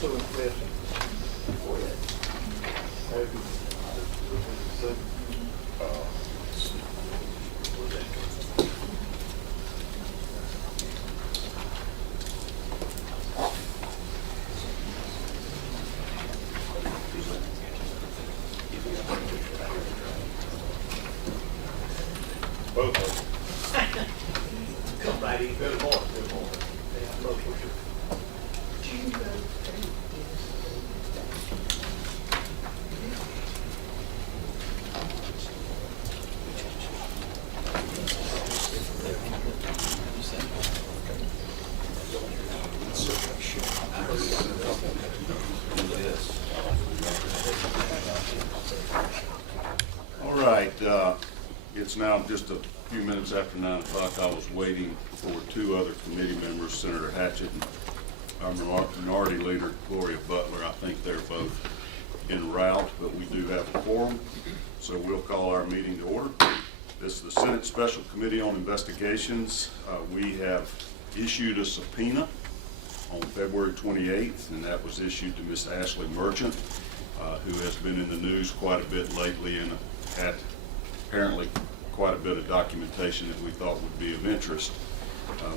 some information for you. Both of them. Come right in. Good morning. Good morning. All right, it's now just a few minutes after 9 o'clock. I was waiting for two other committee members, Senator Hatchett and our minority leader, Gloria Butler. I think they're both en route, but we do have a quorum, so we'll call our meeting to order. This is the Senate Special Committee on Investigations. We have issued a subpoena on February 28th, and that was issued to Ms. Ashley Merchant, who has been in the news quite a bit lately and had apparently quite a bit of documentation that we thought would be of interest.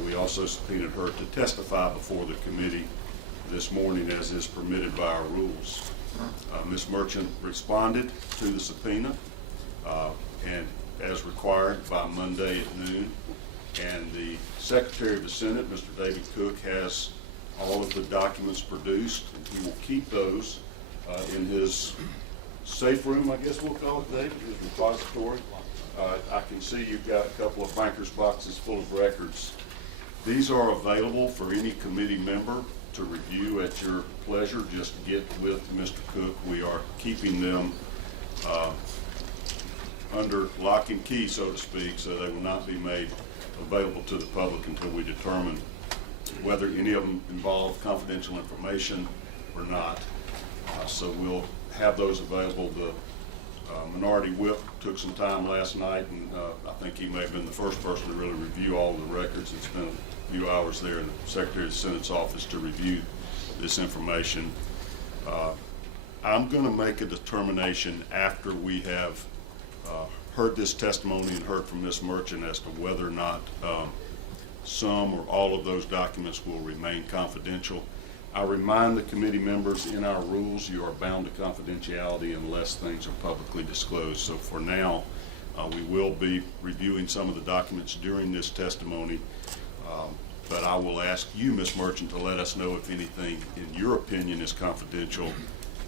We also subpoenaed her to testify before the committee this morning, as is permitted by our rules. Ms. Merchant responded to the subpoena, and as required by Monday at noon. And the Secretary of the Senate, Mr. David Cook, has all of the documents produced, and he will keep those in his safe room, I guess we'll call it, David, his repository. I can see you've got a couple of banker's boxes full of records. These are available for any committee member to review at your pleasure. Just get with Mr. Cook. We are keeping them under lock and key, so to speak, so they will not be made available to the public until we determine whether any of them involve confidential information or not. So we'll have those available. The minority whip took some time last night, and I think he may have been the first person to really review all of the records. It's been a few hours there in the Secretary of the Senate's office to review this information. I'm going to make a determination after we have heard this testimony and heard from Ms. Merchant as to whether or not some or all of those documents will remain confidential. I remind the committee members, in our rules, you are bound to confidentiality unless things are publicly disclosed. So for now, we will be reviewing some of the documents during this testimony, but I will ask you, Ms. Merchant, to let us know if anything, in your opinion, is confidential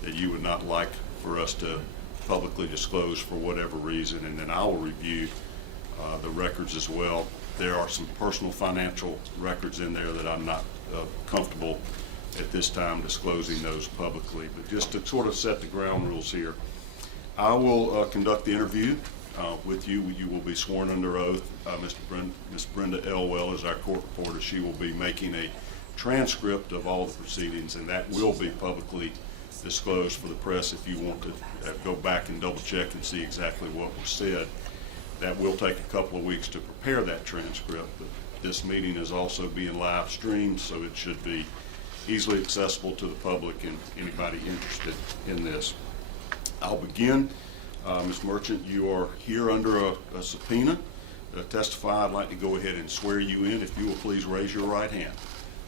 that you would not like for us to publicly disclose for whatever reason, and then I will review the records as well. There are some personal financial records in there that I'm not comfortable at this time disclosing those publicly. But just to sort of set the ground rules here, I will conduct the interview with you. You will be sworn under oath. Ms. Brenda Elwell is our court reporter. She will be making a transcript of all the proceedings, and that will be publicly disclosed for the press if you want to go back and double check and see exactly what was said. That will take a couple of weeks to prepare that transcript, but this meeting is also being live streamed, so it should be easily accessible to the public and anybody interested in this. I'll begin. Ms. Merchant, you are here under a subpoena to testify. I'd like to go ahead and swear you in. If you will please raise your right hand.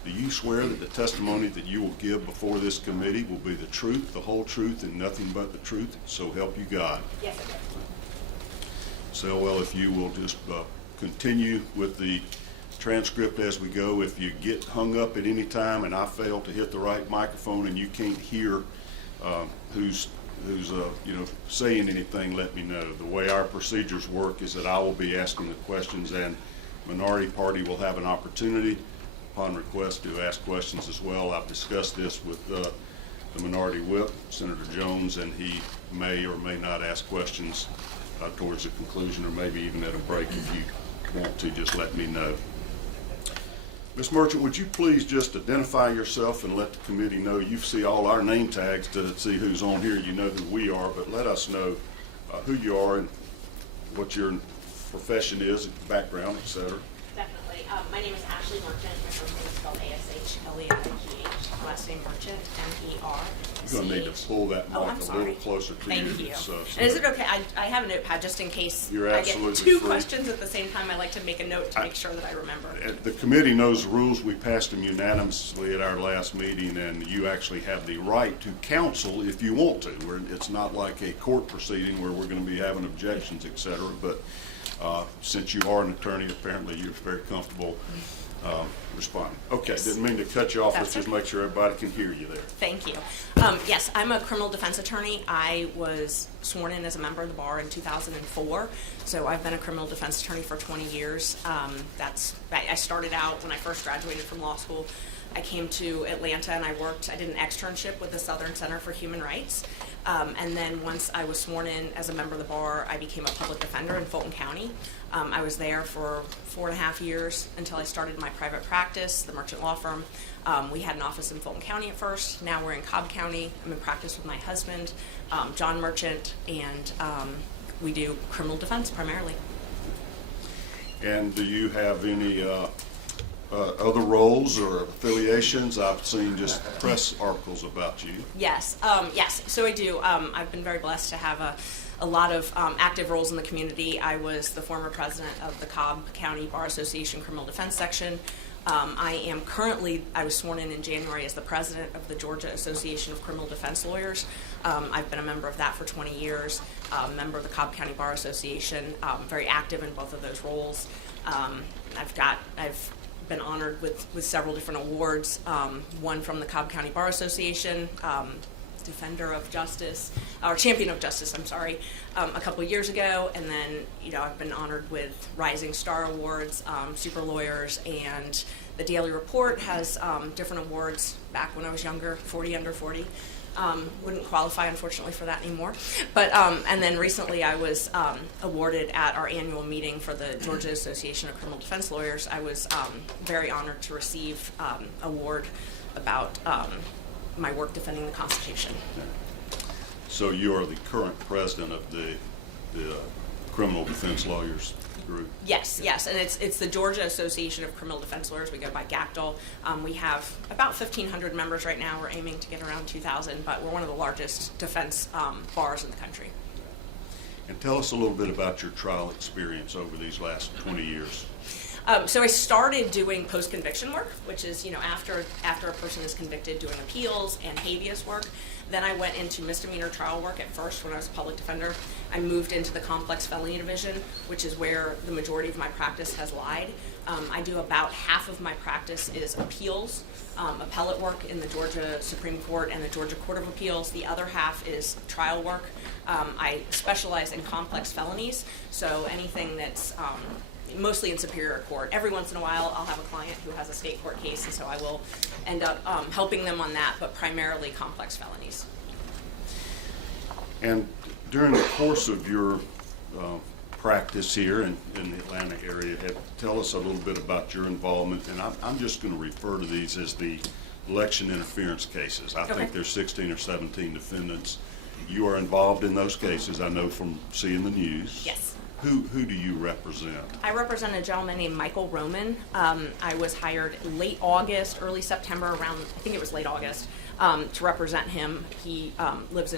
Do you swear that the testimony that you will give before this committee will be the truth, the whole truth, and nothing but the truth? So help you God. Yes, I do. So, well, if you will just continue with the transcript as we go. If you get hung up at any time and I fail to hit the right microphone and you can't hear who's saying anything, let me know. The way our procedures work is that I will be asking the questions, and minority party will have an opportunity upon request to ask questions as well. I've discussed this with the minority whip, Senator Jones, and he may or may not ask questions towards the conclusion, or maybe even at a break. If you want to, just let me know. Ms. Merchant, would you please just identify yourself and let the committee know? You see all our name tags to see who's on here. You know who we are, but let us know who you are and what your profession is, background, etc. Definitely. My name is Ashley Merchant. My first name is spelled A-S-H-L-E-I-G-H. Last last name Merchant, M-E-R-C-H. You're going to need to pull that Oh, mic I'm a sorry. little closer to you. Thank you. So And is it okay? I have a notepad just in case You're I get absolutely two free. questions at the same time. I like to make a note to make sure that I remember. The committee knows the rules. We passed them unanimously at our last meeting, and you actually have the right to counsel if you want to. It's not like a court proceeding where we're going to be having objections, et cetera, but since you are an attorney, apparently you're very comfortable responding. Okay, didn't mean to cut you off. Let's That's just okay. make sure everybody can hear you there. Thank you. Yes, I'm a criminal defense attorney. I was sworn in as a member of the bar in 2004, so I've been a criminal defense attorney for 20 years. I started out when I first graduated from law school. I came to Atlanta and I did an externship with the Southern Center for Human Rights. And then once I was sworn in as a member of the bar, I became a public defender in Fulton County. I was there for 4.5 years until I started my private practice, the Merchant Law Firm. We had an office in Fulton County at first. Now we're in Cobb County. I'm in practice with my husband, John Merchant, and we do criminal defense primarily. And do you have any other roles or affiliations? I've seen just press articles about you. Yes, yes. So I do. I've been very blessed to have a lot of active roles in the community. I was the former president of the Cobb County Bar Association Criminal Defense Section. I was sworn in January as the president of the Georgia Association of Criminal Defense Lawyers. I've been a member of that for 20 years, member of the Cobb County Bar Association, very active in both of those roles. I've been honored with several different awards, one from the Cobb County Bar Association, Defender of Justice, or Champion of Justice, I'm sorry, a couple of years ago, and then, I've been honored with Rising Star Awards, Super Lawyers, and the Daily Report has different awards back when I was younger, 40 under 40. Wouldn't qualify, unfortunately, for that anymore. But and then recently I was awarded at our annual meeting for the Georgia Association of Criminal Defense Lawyers. I was very honored to receive award about my work defending the Constitution. So you are the current president of the Criminal Defense Lawyers group? Yes, yes, and it's the Georgia Association of Criminal Defense Lawyers. We go by GACDL. We have about 1,500 members right now. We're aiming to get around 2,000, but we're one of the largest defense bars in the country. And tell us a little bit about your trial experience over these last 20 years. So I started doing post-conviction work, which is, after a person is convicted, doing appeals and habeas work. Then I went into misdemeanor trial work at first when I was a public defender. I moved into the complex felony division, which is where the majority of my practice has lied. I do about half of my practice is appeals, appellate work in the Georgia Supreme Court and the Georgia Court of Appeals. The other half is trial work. I specialize in complex felonies, so anything that's mostly in Superior Court. Every once in a while, I'll have a client who has a state court case, and so I will end up helping them on that, but primarily complex felonies. And during the course of your practice here in the Atlanta area, tell us a little bit about your involvement. And I'm just going to refer to these as the election interference cases. I think there's 16 or 17 defendants. You are involved in those cases, I know from seeing the news. Yes. Who do you represent? I represent a gentleman named Michael Roman. I was hired late August, early September, around, I think it was late August, to represent him. He lives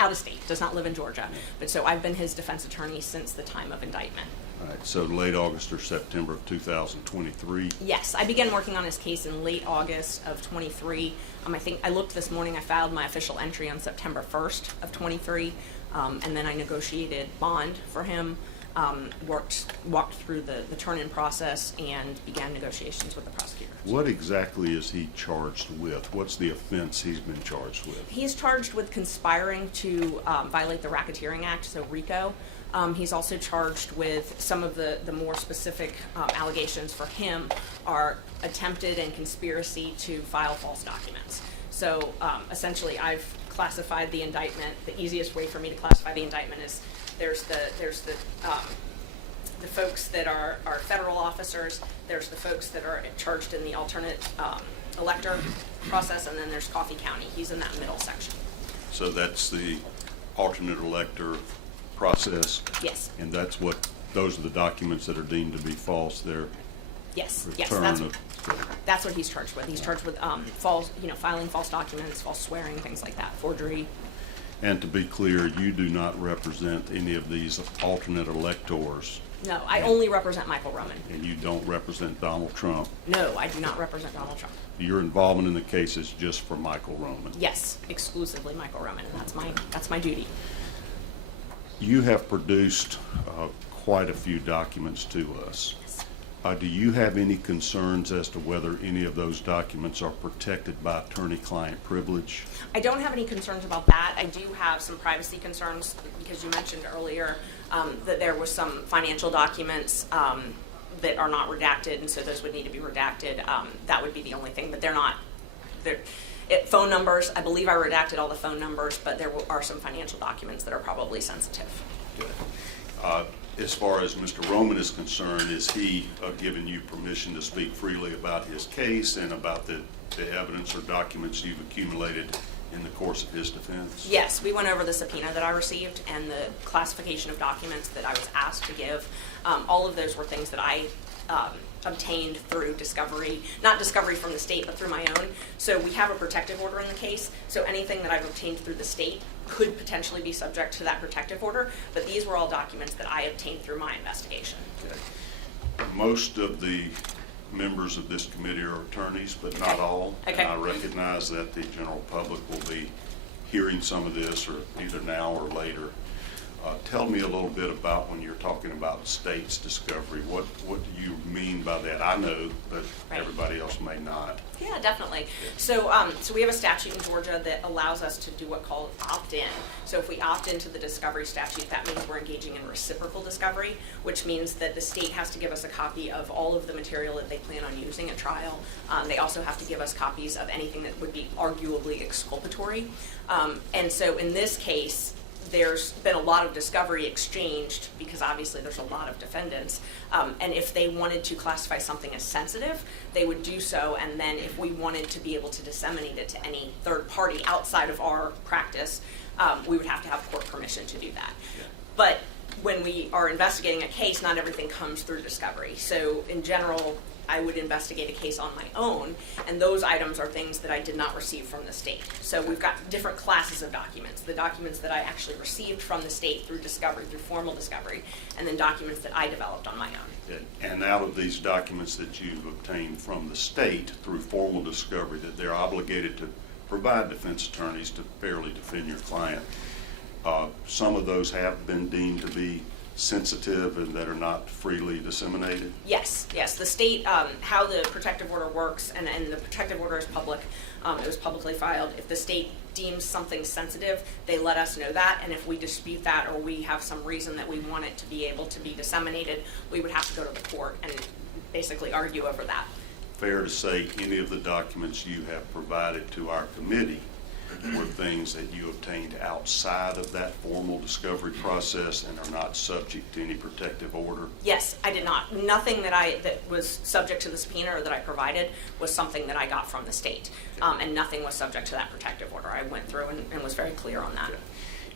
out of state, does not live in Georgia. But so I've been his defense attorney since the time of indictment. All right, so late August or September of 2023. Yes, I began working on his case in late August of 23. I think I looked this morning, I filed my official entry on September 1st of 23. And then I negotiated bond for him, walked through the turn-in process, and began negotiations with the prosecutor. What exactly is he charged with? What's the offense he's been charged with? He's charged with conspiring to violate the Racketeering Act, so RICO. He's also charged with some of the more specific allegations for him are attempted and conspiracy to file false documents. So essentially, I've classified the indictment. The easiest way for me to classify the indictment is there's the folks that are federal officers, there's the folks that are charged in the alternate elector process, and then there's Coffee County. He's in that middle section. So that's the alternate elector process? Yes. And those are the documents that are deemed to be false there? Yes, return that's of. that's what he's charged with. He's charged with false, filing false documents, false swearing, things like that, forgery. And to be clear, you do not represent any of these alternate electors, No, I only represent Michael Roman. and you don't represent Donald Trump. No, I do not represent Donald Trump. Your involvement in the case is just for Michael Roman. Yes, exclusively Michael Roman, and that's my duty. You have produced quite a few documents to us. Do you have any concerns as to whether any of those documents are protected by attorney-client privilege? I don't have any concerns about that. I do have some privacy concerns because you mentioned earlier that there was some financial documents that are not redacted, and so those would need to be redacted. That would be the only thing, but they're not. Phone numbers, I believe I redacted all the phone numbers, but there are some financial documents that are probably sensitive. As far as Mr. Roman is concerned, is he given you permission to speak freely about his case and about the evidence or documents you've accumulated in the course of his defense? Yes, we went over the subpoena that I received and the classification of documents that I was asked to give. All of those were things that I obtained through discovery, not discovery from the state, but through my own. So we have a protective order in the case, so anything that I've obtained through the state could potentially be subject to that protective order, but these were all documents that I obtained through my investigation. Okay. Most of the members of this committee are attorneys, but not Okay. all. Okay. And I recognize that the general public will be hearing some of this, or either now or later. Tell me a little bit about when you're talking about state's discovery. What do you mean by that? I know, but Right. everybody else may not. Yeah, definitely. So we have a statute in Georgia that allows us to do what called opt-in. So if we opt into the discovery statute, that means we're engaging in reciprocal discovery, which means that the state has to give us a copy of all of the material that they plan on using at trial. They also have to give us copies of anything that would be arguably exculpatory. And so in this case, there's been a lot of discovery exchanged because obviously there's a lot of defendants. And if they wanted to classify something as sensitive, they would do so. And then if we wanted to be able to disseminate it to any third party outside of our practice, we would have to have court permission to do that. Yeah. But when we are investigating a case, not everything comes through discovery. So in general, I would investigate a case on my own, and those items are things that I did not receive from the state. So we've got different classes of documents. The documents that I actually received from the state through discovery, through formal discovery, and then documents that I developed on my own. And out of these documents that you've obtained from the state through formal discovery, that they're obligated to provide defense attorneys to fairly defend your client, some of those have been deemed to be sensitive and that are not freely disseminated? Yes. The state, how the protective order works, and the protective order is public. It was publicly filed. If the state deems something sensitive, they let us know that, and if we dispute that or we have some reason that we want it to be able to be disseminated, we would have to go to the court and basically argue over that. Fair to say any of the documents you have provided to our committee were things that you obtained outside of that formal discovery process and are not subject to any protective order? Yes, I did not. Nothing that was subject to the subpoena or that I provided was something that I got from the state, and nothing was subject to that protective order. I went through and was very clear on that. Okay.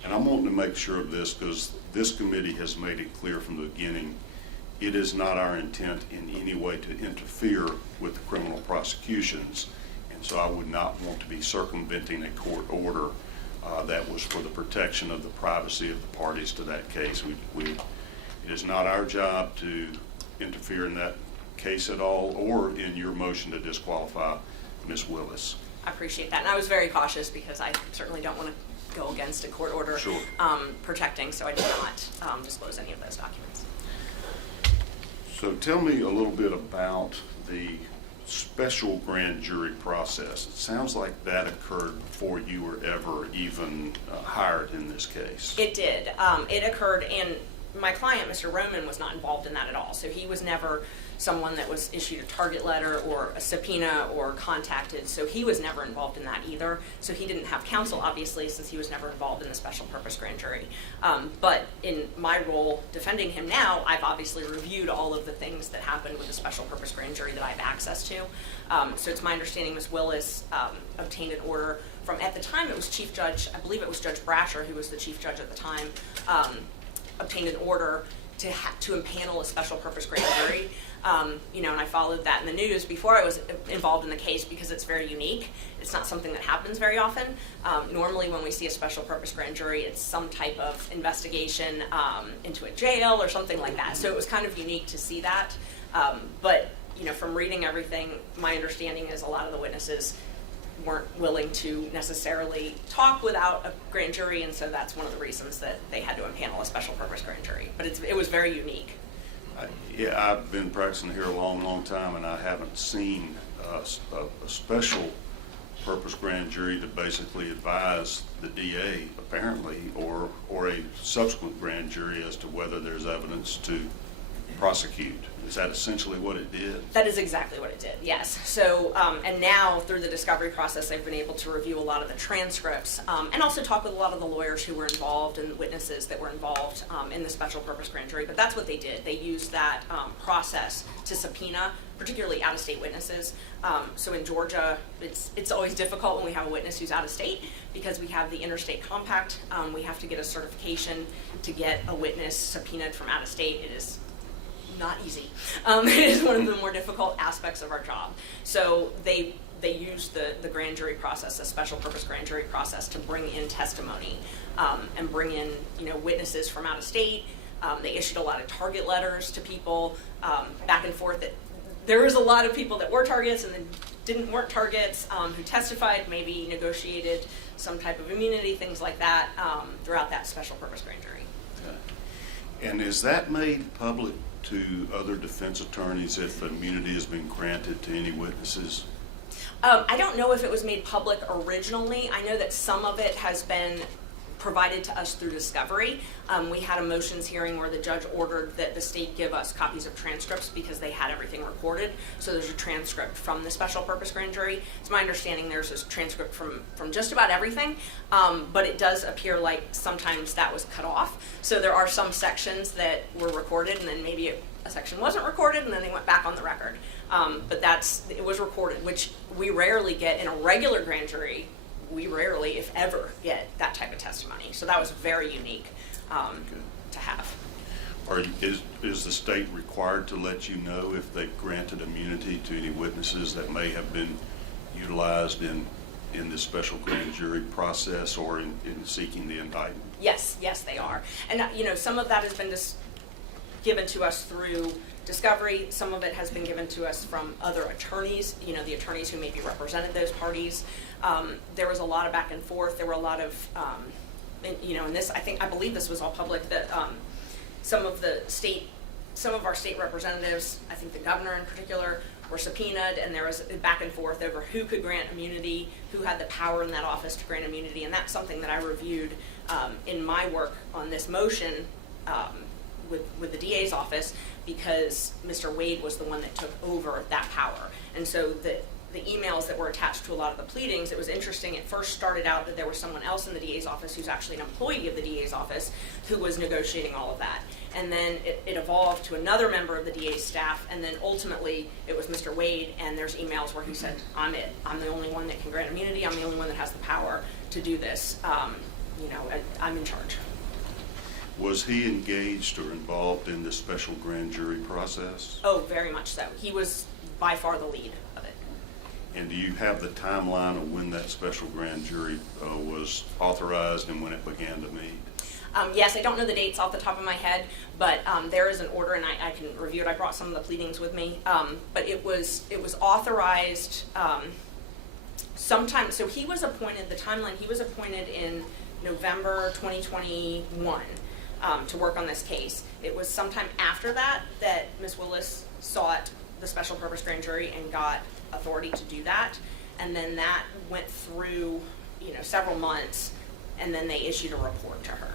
And I'm wanting to make sure of this because this committee has made it clear from the beginning it is not our intent in any way to interfere with the criminal prosecutions. So I would not want to be circumventing a court order that was for the protection of the privacy of the parties to that case. It is not our job to interfere in that case at all or in your motion to disqualify Ms. Willis. I appreciate that. And I was very cautious because I certainly don't want to go against a court order Sure. Protecting, so I did not disclose any of those documents. So tell me a little bit about the special grand jury process. It sounds like that occurred before you were ever even hired in this case. It did. It occurred, and my client, Mr. Roman, was not involved in that at all. So he was never someone that was issued a target letter or a subpoena or contacted. So he was never involved in that either. So he didn't have counsel, obviously, since he was never involved in the special purpose grand jury. But in my role defending him now, I've obviously reviewed all of the things that happened with the special purpose grand jury that I have access to. So it's my understanding Ms. Willis obtained an order from, at the time it was Chief Judge, I believe it was Judge Brasher, who was the Chief Judge at the time, obtained an order to impanel a special purpose grand jury. And I followed that in the news before I was involved in the case because it's very unique. It's not something that happens very often. Normally when we see a special purpose grand jury, it's some type of investigation into a jail or something like that. So it was kind of unique to see that. But from reading everything, my understanding is a lot of the witnesses weren't willing to necessarily talk without a grand jury, and so that's one of the reasons that they had to impanel a special purpose grand jury. But it was very unique. Yeah, I've been practicing here a long, long time, and I haven't seen a special purpose grand jury to basically advise the DA, apparently, or a subsequent grand jury as to whether there's evidence to prosecute. Is that essentially what it did? That is exactly what it did, yes. So, and now through the discovery process, I've been able to review a lot of the transcripts and also talk with a lot of the lawyers who were involved and the witnesses that were involved in the special purpose grand jury. But that's what they did. They used that process to subpoena, particularly out-of-state witnesses. So in Georgia, it's always difficult when we have a witness who's out of state because we have the interstate compact. We have to get a certification to get a witness subpoenaed from out of state. It is not easy. It is one of the more difficult aspects of our job. So they used the grand jury process, a special purpose grand jury process, to bring in testimony and bring in witnesses from out of state. They issued a lot of target letters to people back and forth. There was a lot of people that were targets and then weren't targets who testified, maybe negotiated some type of immunity, things like that throughout that special purpose grand jury. Okay. And is that made public to other defense attorneys if immunity has been granted to any witnesses? I don't know if it was made public originally. I know that some of it has been provided to us through discovery. We had a motions hearing where the judge ordered that the state give us copies of transcripts because they had everything recorded. So there's a transcript from the special purpose grand jury. It's my understanding there's a transcript from just about everything, but it does appear like sometimes that was cut off. So there are some sections that were recorded and then maybe a section wasn't recorded and then they went back on the record. But it was recorded, which we rarely get in a regular grand jury. We rarely, if ever, get that type of testimony. So that was very unique to have. Is the state required to let you know if they've granted immunity to any witnesses that may have been utilized in this special grand jury process or in seeking the indictment? Yes, they are. And some of that has been given to us through discovery. Some of it has been given to us from other attorneys, the attorneys who maybe represented those parties. There was a lot of back and forth. There were a lot of, and this, I believe this was all public, that some of our state representatives, I think the governor in particular, were subpoenaed, and there was back and forth over who could grant immunity, who had the power in that office to grant immunity, and that's something that I reviewed in my work on this motion with the DA's office, because Mr. Wade was the one that took over that power. And so the emails that were attached to a lot of the pleadings, it was interesting. It first started out that there was someone else in the DA's office who's actually an employee of the DA's office who was negotiating all of that. And then it evolved to another member of the DA's staff, and then ultimately it was Mr. Wade, and there's emails where he said, I'm it. I'm the only one that can grant immunity. I'm the only one that has the power to do this. I'm in charge. Was he engaged or involved in this special grand jury process? Oh, very much so. He was by far the lead of it. And do you have the timeline of when that special grand jury was authorized and when it began to meet? Yes, I don't know the dates off the top of my head, but there is an order, and I can review it. I brought some of the pleadings with me, but it was authorized sometime. So he was appointed. The timeline, he was appointed in November 2021 to work on this case. It was sometime after that Ms. Willis sought the special purpose grand jury and got authority to do that, and then that went through several months, and then they issued a report to her.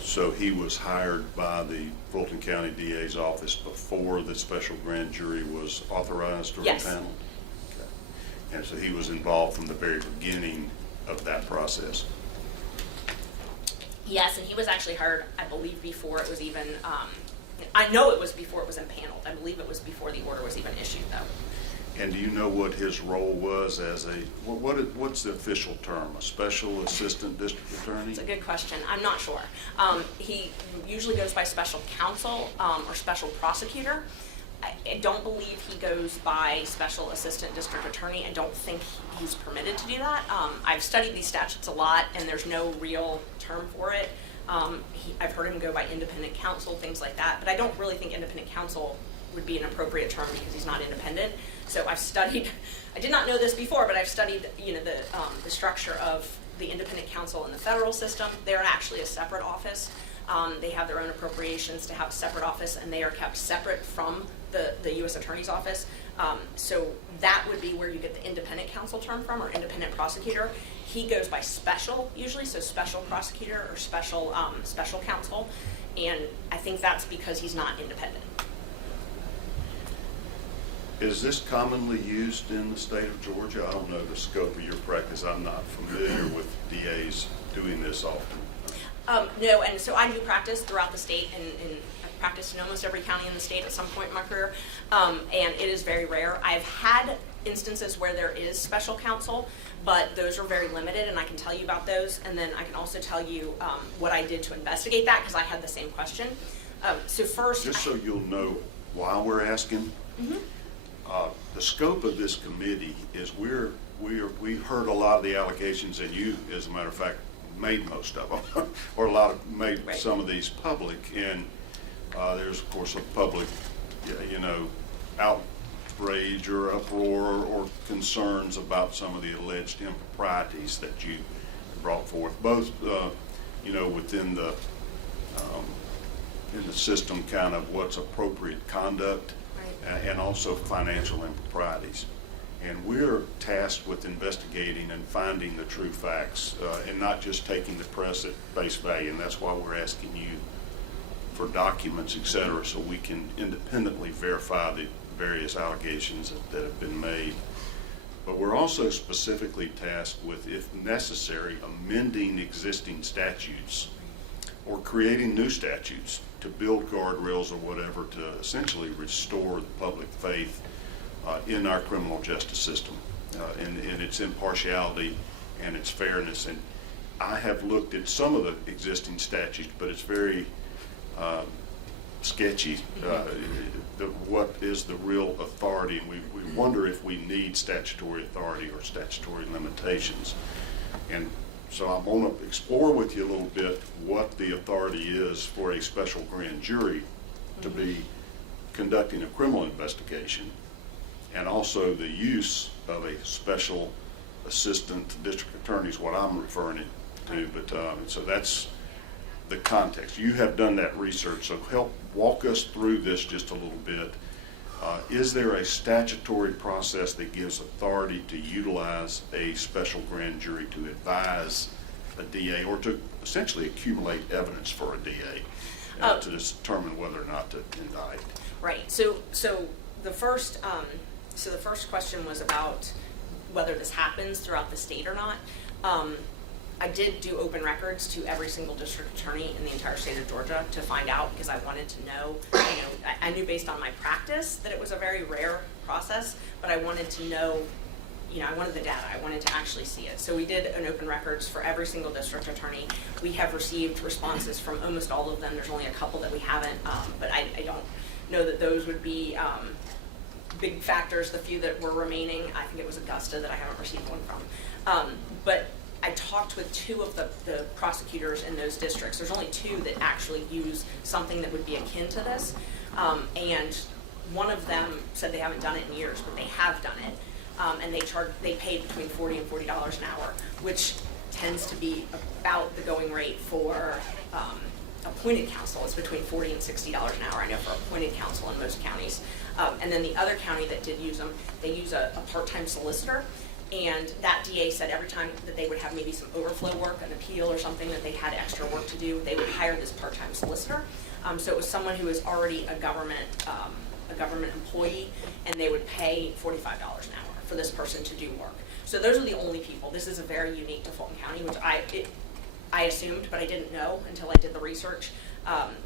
So he was hired by the Fulton County DA's office before the special grand jury was authorized or Yes. impaneled? Okay. And so he was involved from the very beginning of that process? Yes, and he was actually hired, I believe, before it was even, I know it was before it was impaneled. I believe it was before the order was even issued, though. And do you know what his role was as what's the official term? A special assistant district attorney? It's a good question. I'm not sure. He usually goes by special counsel or special prosecutor. I don't believe he goes by special assistant district attorney. I don't think he's permitted to do that. I've studied these statutes a lot, and there's no real term for it. I've heard him go by independent counsel, things like that, but I don't really think independent counsel would be an appropriate term because he's not independent. So I've studied, I did not know this before, but I've studied, the structure of the independent counsel in the federal system. They're actually a separate office. They have their own appropriations to have a separate office, and they are kept separate from the U.S. Attorney's Office. So that would be where you get the independent counsel term from, or independent prosecutor. He goes by special usually, so special prosecutor or special counsel, and I think that's because he's not independent. Is this commonly used in the state of Georgia? I don't know the scope of your practice. I'm not familiar with DAs doing this often. No, and so I do practice throughout the state, and I've practiced in almost every county in the state at some point in my career, and it is very rare. I've had instances where there is special counsel, but those are very limited, and I can tell you about those, and then I can also tell you what I did to investigate that, because I had the same question. So first... Just so you'll know why we're asking, the scope of this committee is we've heard a lot of the allegations, and you, as a matter of fact, made most of them, or made right. Some of these public, and there's of course a public, outrage or uproar or concerns about some of the alleged improprieties that you brought forth, both within the in the system, kind of what's appropriate conduct, right. And also financial improprieties. And we're tasked with investigating and finding the true facts, and not just taking the press at face value. And that's why we're asking you for documents, et cetera, so we can independently verify the various allegations that have been made. But we're also specifically tasked with, if necessary, amending existing statutes or creating new statutes to build guardrails or whatever to essentially restore the public faith in our criminal justice system, in its impartiality and its fairness. And I have looked at some of the existing statutes, but it's very sketchy. What is the real authority? And we wonder if we need statutory authority or statutory limitations. And so I want to explore with you a little bit what the authority is for a special grand jury to be conducting a criminal investigation, and also the use of a special assistant district attorney is what I'm referring it to. But so that's the context. You have done that research, so help walk us through this just a little bit. Is there a statutory process that gives authority to utilize a special grand jury to advise a DA or to essentially accumulate evidence for a DA to determine whether or not to indict? Right. So the first question was about whether this happens throughout the state or not. I did do open records to every single district attorney in the entire state of Georgia to find out, because I wanted to know, I knew based on my practice that it was a very rare process, but I wanted to know, I wanted the data. I wanted to actually see it. So we did an open records for every single district attorney. We have received responses from almost all of them. There's only a couple that we haven't, but I don't know that those would be big factors. The few that were remaining, I think it was Augusta that I haven't received one from. But I talked with two of the prosecutors in those districts. There's only two that actually use something that would be akin to this. And one of them said they haven't done it in years, but they have done it. And they paid between $40 and $40 an hour, which tends to be about the going rate for appointed counsel. It's between $40 and $60 an hour, I know, for appointed counsel in most counties. And then the other county that did use them, they use a part-time solicitor. And that DA said every time that they would have maybe some overflow work, an appeal or something that they had extra work to do, they would hire this part-time solicitor. So it was someone who was already a government employee, and they would pay $45 an hour for this person to do work. So those are the only people. This is a very unique to Fulton County, which I assumed, but I didn't know until I did the research.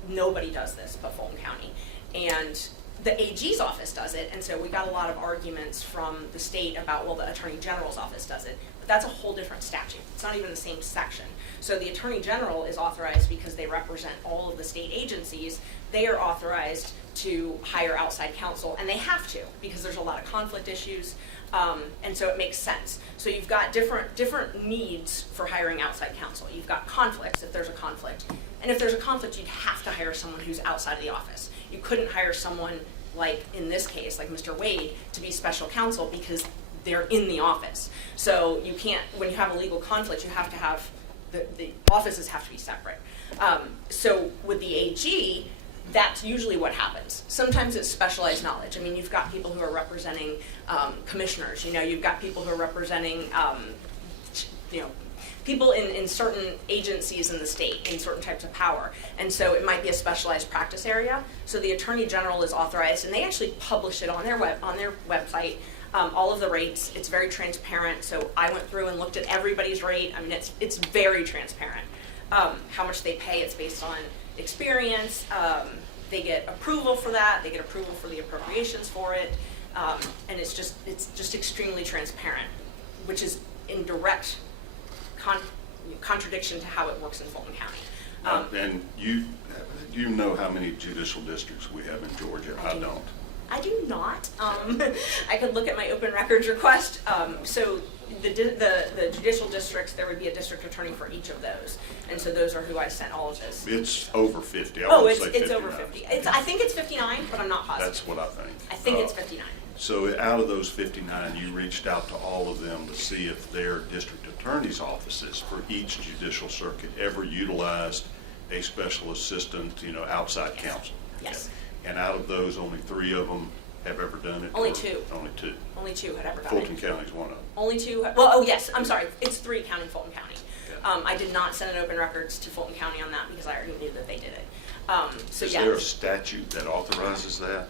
Nobody does this but Fulton County. And the AG's office does it, and so we got a lot of arguments from the state about, well, the Attorney General's office does it, but that's a whole different statute. It's not even the same section. So the Attorney General is authorized because they represent all of the state agencies. They are authorized to hire outside counsel, and they have to because there's a lot of conflict issues, and so it makes sense. So you've got different needs for hiring outside counsel. You've got conflicts if there's a conflict, and if there's a conflict, you'd have to hire someone who's outside of the office. You couldn't hire someone like, in this case, like Mr. Wade, to be special counsel because they're in the office. So you can't, when you have a legal conflict, you have to have, the offices have to be separate. So with the AG, that's usually what happens. Sometimes it's specialized knowledge. I mean, you've got people who are representing commissioners, you've got people who are representing, people in certain agencies in the state, in certain types of power. And so it might be a specialized practice area. So the Attorney General is authorized, and they actually publish it on their website, all of the rates. It's very transparent. So I went through and looked at everybody's rate. I mean, it's very transparent. How much they pay, it's based on experience. They get approval for that. They get approval for the appropriations for it. And it's just extremely transparent, which is in direct contradiction to how it works in Fulton County. And you know how many judicial districts we have in Georgia? I don't. I do not. I could look at my open records request. So the judicial districts, there would be a district attorney for each of those, and so those are who I sent all of this. It's over 50. It's over 50. I think it's 59, but I'm not positive. That's what I think. I think it's 59. So out of those 59, you reached out to all of them to see if their district attorney's offices for each judicial circuit ever utilized a special assistant, outside counsel. Yes. And out of those, only 3 of them have ever done it? Only 2. Only 2. Only 2 had ever done Fulton it. County's one of them. Only 2. Well, yes, I'm sorry. It's 3 counting Fulton County. Yeah. I did not send an open records to Fulton County on that because I already knew that they did it. Is there a statute that authorizes that?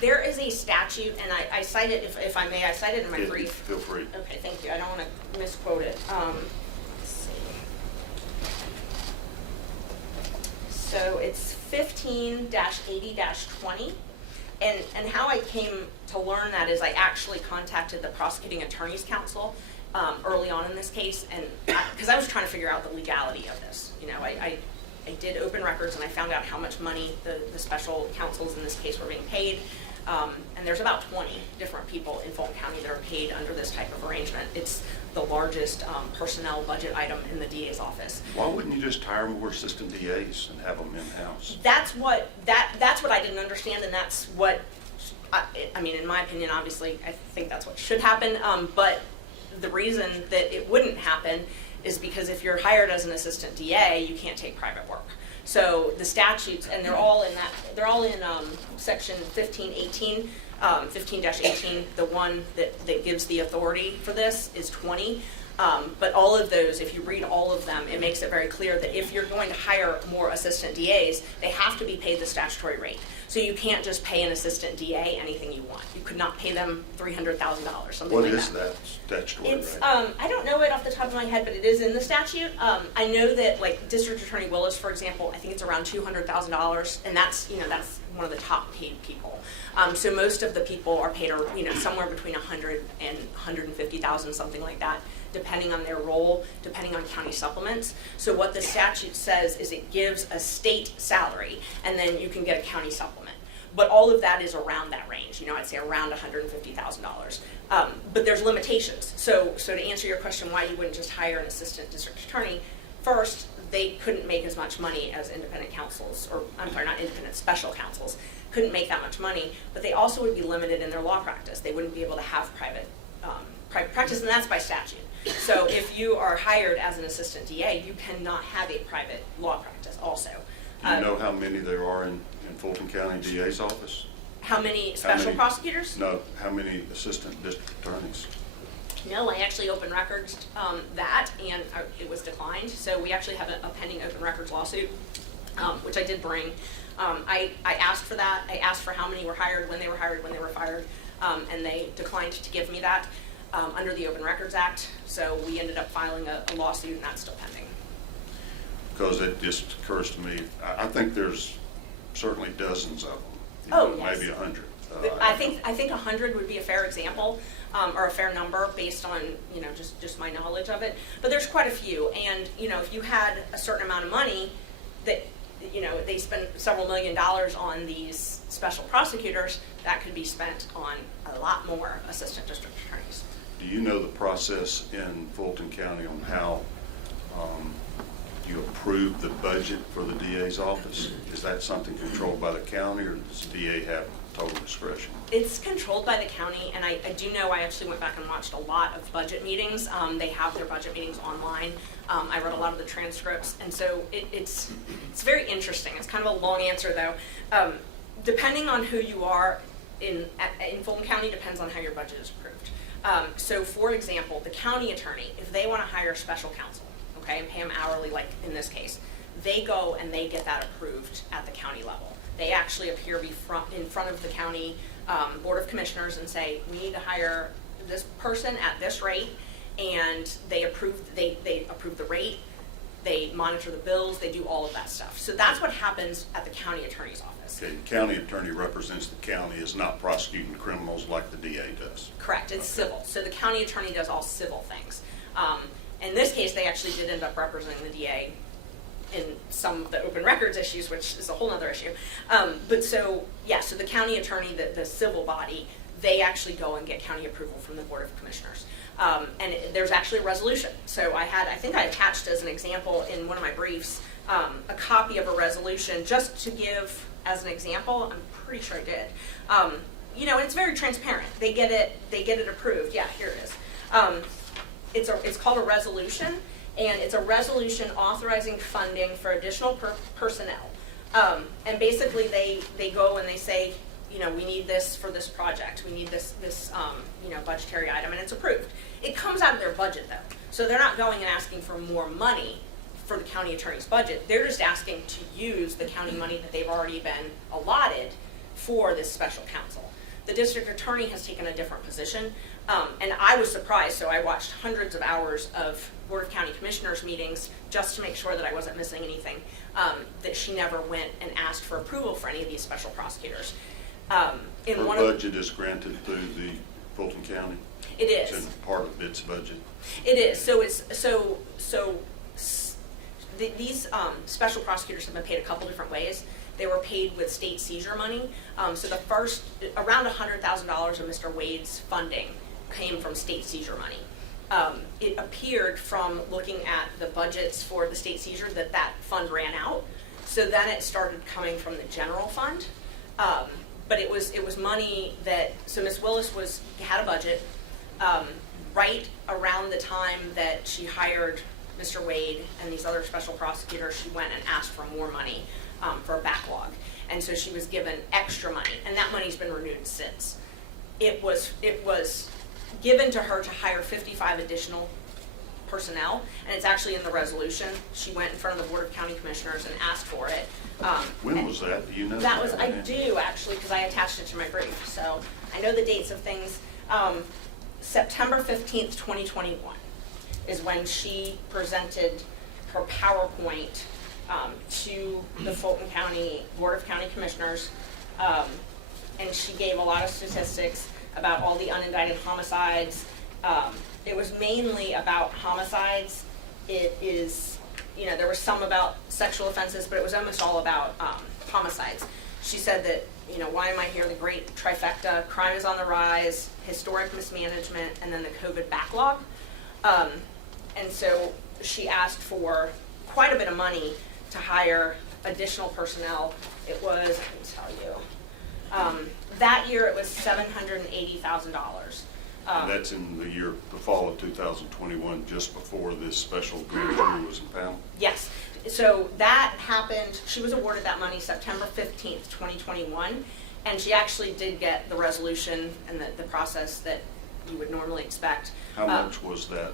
There is a statute, and I cite it, if I may, I cite it in my brief. Feel free. Okay, thank you. I don't want to misquote it. Let's see. So it's 15-80-20. And how I came to learn that is I actually contacted the prosecuting attorney's counsel early on in this case, and because I was trying to figure out the legality of this. I did open records and I found out how much money the special counsels in this case were being paid. And there's about 20 different people in Fulton County that are paid under this type of arrangement. It's the largest personnel budget item in the DA's office. Why wouldn't you just hire more assistant DAs and have them in-house? That's what I didn't understand, and that's what, I mean, in my opinion, obviously, I think that's what should happen. But the reason that it wouldn't happen is because if you're hired as an assistant DA, you can't take private work. So the statutes, and they're all in section 15-18, 15-18, the one that gives the authority for this is 20. But all of those, if you read all of them, it makes it very clear that if you're going to hire more assistant DAs, they have to be paid the statutory rate. So you can't just pay an assistant DA anything you want. You could not pay them $300,000, something like that. What is that statutory rate? I don't know it off the top of my head, but it is in the statute. I know that, like, District Attorney Willis, for example, I think it's around $200,000, and that's one of the top paid people. So most of the people are paid, somewhere between $100,000 and $150,000, something like that, depending on their role, depending on county supplements. So what the statute says is it gives a state salary, and then you can get a county supplement. But all of that is around that range. I'd say around $150,000. But there's limitations. So to answer your question, why you wouldn't just hire an assistant district attorney, first, they couldn't make as much money as independent counsels, or I'm sorry, not independent, special counsels, couldn't make that much money, but they also would be limited in their law practice. They wouldn't be able to have private practice, and that's by statute. So if you are hired as an assistant DA, you cannot have a private law practice also. Do you know how many there are in Fulton County DA's office? How many special prosecutors? No, how many assistant district attorneys? No, I actually opened records that, and it was declined. So we actually have a pending open records lawsuit, which I did bring. I asked for that. I asked for how many were hired, when they were fired, and they declined to give me that under the Open Records Act. So we ended up filing a lawsuit, and that's still pending. Because it just occurs to me, I think there's certainly dozens of them Oh, yes. Maybe 100. I think 100 would be a fair example, or a fair number based on, just my knowledge of it. But there's quite a few, and, if you had a certain amount of money that, they spend several $1 million on these special prosecutors, that could be spent on a lot more assistant district attorneys. Do you know the process in Fulton County on how you approve the budget for the DA's office? Is that something controlled by the county, or does the DA have total discretion? It's controlled by the county, and I do know, I actually went back and watched a lot of budget meetings. They have their budget meetings online. I read a lot of the transcripts, and so it's very interesting. It's kind of a long answer, though. Depending on who you are in Fulton County, depends on how your budget is approved. So, for example, the county attorney, if they want to hire special counsel, okay, and pay them hourly, like in this case, they go and they get that approved at the county level. They actually appear in front of the county Board of Commissioners and say, we need to hire this person at this rate, and they approve the rate, they monitor the bills, they do all of that stuff. So that's what happens at the county attorney's office. Okay, the county attorney represents the county, is not prosecuting criminals like the DA does. Correct, it's civil. So the county attorney does all civil things. In this case, they actually did end up representing the DA in some of the open records issues, which is a whole other issue. So the county attorney, the civil body, they actually go and get county approval from the Board of Commissioners. And there's actually a resolution. So I think I attached as an example in one of my briefs a copy of a resolution just to give as an example. I'm pretty sure I did. It's very transparent. They get it approved. Yeah, here it is. It's called a resolution, and it's a resolution authorizing funding for additional personnel. And basically they go and they say, we need this for this project. We need this budgetary item, and it's approved. It comes out of their budget, though. So they're not going and asking for more money for the county attorney's budget. They're just asking to use the county money that they've already been allotted for this special counsel. The district attorney has taken a different position, and I was surprised. So I watched hundreds of hours of Board of County Commissioners meetings just to make sure that I wasn't missing anything, that she never went and asked for approval for any of these special prosecutors. Her budget is granted through the Fulton County? It is. It's in part of its budget? It is. These special prosecutors have been paid a couple different ways. They were paid with state seizure money. So the first, around $100,000 of Mr. Wade's funding came from state seizure money. It appeared from looking at the budgets for the state seizure that fund ran out. So then it started coming from the general fund. But it was money so Ms. Willis had a budget right around the time that she hired Mr. Wade and these other special prosecutors. She went and asked for more money for a backlog, and so she was given extra money, and that money's been renewed since. It was given to her to hire 55 additional personnel, and it's actually in the resolution. She went in front of the Board of County Commissioners and asked for it. When was that? Do you know? I do, actually, because I attached it to my brief. So I know the dates of things. September 15th, 2021 is when she presented her PowerPoint to the Fulton County Board of County Commissioners, and she gave a lot of statistics about all the unindicted homicides. It was mainly about homicides. It is, there was some about sexual offenses, but it was almost all about homicides. She said that, why am I here? The great trifecta: crime is on the rise, historic mismanagement, and then the COVID backlog. And so she asked for quite a bit of money to hire additional personnel. It was, I can tell you, that year it was $780,000. That's in the fall of 2021, just before this special grand jury was impounded? Yes. So that happened, she was awarded that money September 15th, 2021, and she actually did get the resolution and the process that you would normally expect. How much was that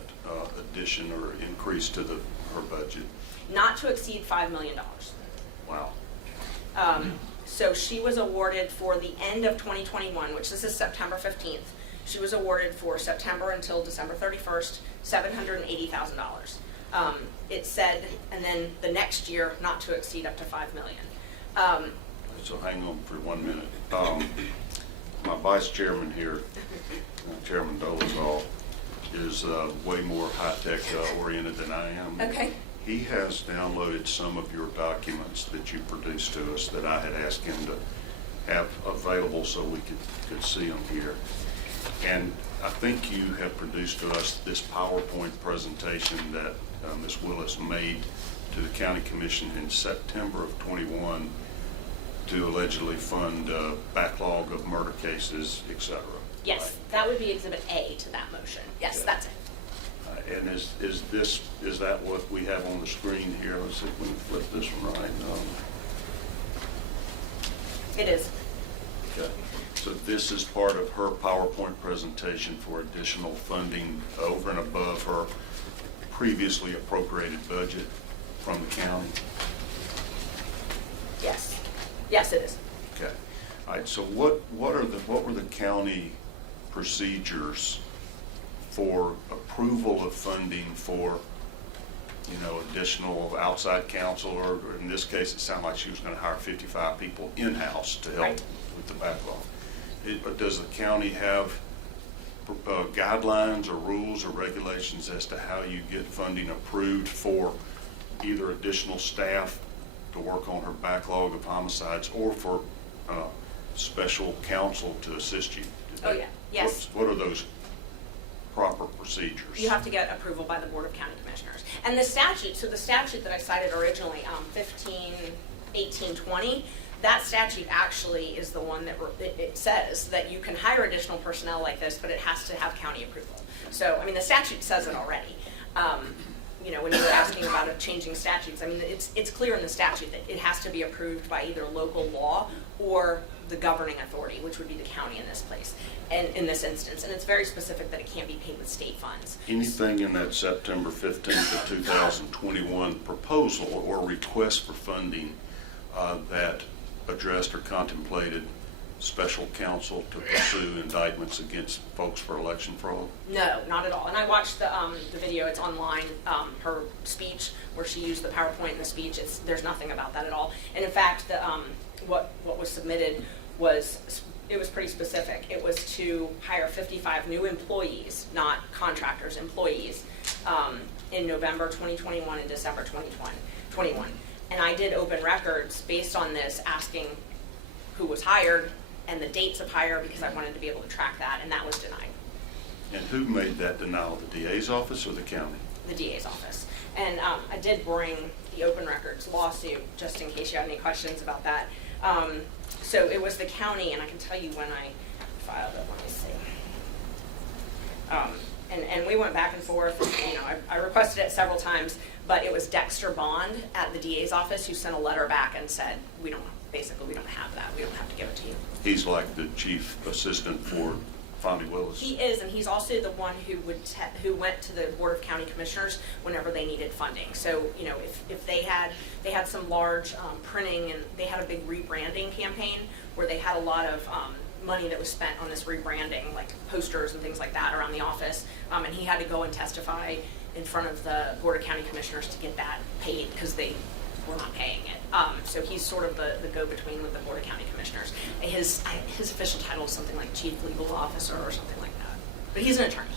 addition or increase to her budget? Not to exceed $5 million. Wow. So she was awarded for the end of 2021, which this is September 15th. She was awarded for September until December 31st, $780,000. It said, and then the next year, not to exceed up to $5 million. so hang on for 1 minute. My vice chairman here, Chairman Dolezal, is way more high-tech oriented than I am. Okay. He has downloaded some of your documents that you produced to us that I had asked him to have available so we could see them here. And I think you have produced to us this PowerPoint presentation that Ms. Willis made to the County Commission in September of '21 to allegedly fund backlog of murder cases, et cetera. Yes, that would be Exhibit A to that motion. Yes, Yeah. that's it. And is that what we have on the screen here? Let's see if we can flip this one right. It is. Okay. So this is part of her PowerPoint presentation for additional funding over and above her previously appropriated budget from the county? Yes. Yes, it is. Okay. All right, so what were the county procedures for approval of funding for, additional outside counsel, or in this case, it sounded like she was going to hire 55 people in-house to help Right. with the backlog. But does the county have guidelines or rules or regulations as to how you get funding approved for either additional staff to work on her backlog of homicides or for special counsel to assist you? Oh, yeah. Yes. What are those proper procedures? You have to get approval by the Board of County Commissioners. And the statute, so the statute that I cited originally, 15/18/20, that statute actually is the one that it says that you can hire additional personnel like this, but it has to have county approval. So, the statute says it already. When you were asking about it changing statutes, it's clear in the statute that it has to be approved by either local law or the governing authority, which would be the county in this place, and in this instance. And it's very specific that it can't be paid with state funds. Anything in that September 15th of 2021 proposal or request for funding that addressed or contemplated special counsel to pursue indictments against folks for election fraud? No, not at all. And I watched the video. It's online. Her speech, where she used the PowerPoint in the speech. There's nothing about that at all. And in fact, what was submitted was pretty specific. It was to hire 55 new employees, not contractors, employees, in November 2021 and December 2021. And I did open records based on this, asking who was hired and the dates of hire, because I wanted to be able to track that, and that was denied. And who made that denial, the DA's office or the county? The DA's office. And I did bring the open records lawsuit, just in case you had any questions about that. So it was the county, and I can tell you when I filed it. Let me see. And we went back and forth. I requested it several times, but it was Dexter Bond at the DA's office who sent a letter back and said, we don't have that. We don't have to give it to you. He's like the chief assistant for Fani Willis. He is, and he's also the one who went to the Board of County Commissioners whenever they needed funding. So, if they had some large printing, and they had a big rebranding campaign where they had a lot of money that was spent on this rebranding, like posters and things like that around the office, and he had to go and testify in front of the Board of County Commissioners to get that paid because they were not paying it. So he's sort of the go-between with the Board of County Commissioners. His official title is something like Chief Legal Officer or something like that. But he's an attorney.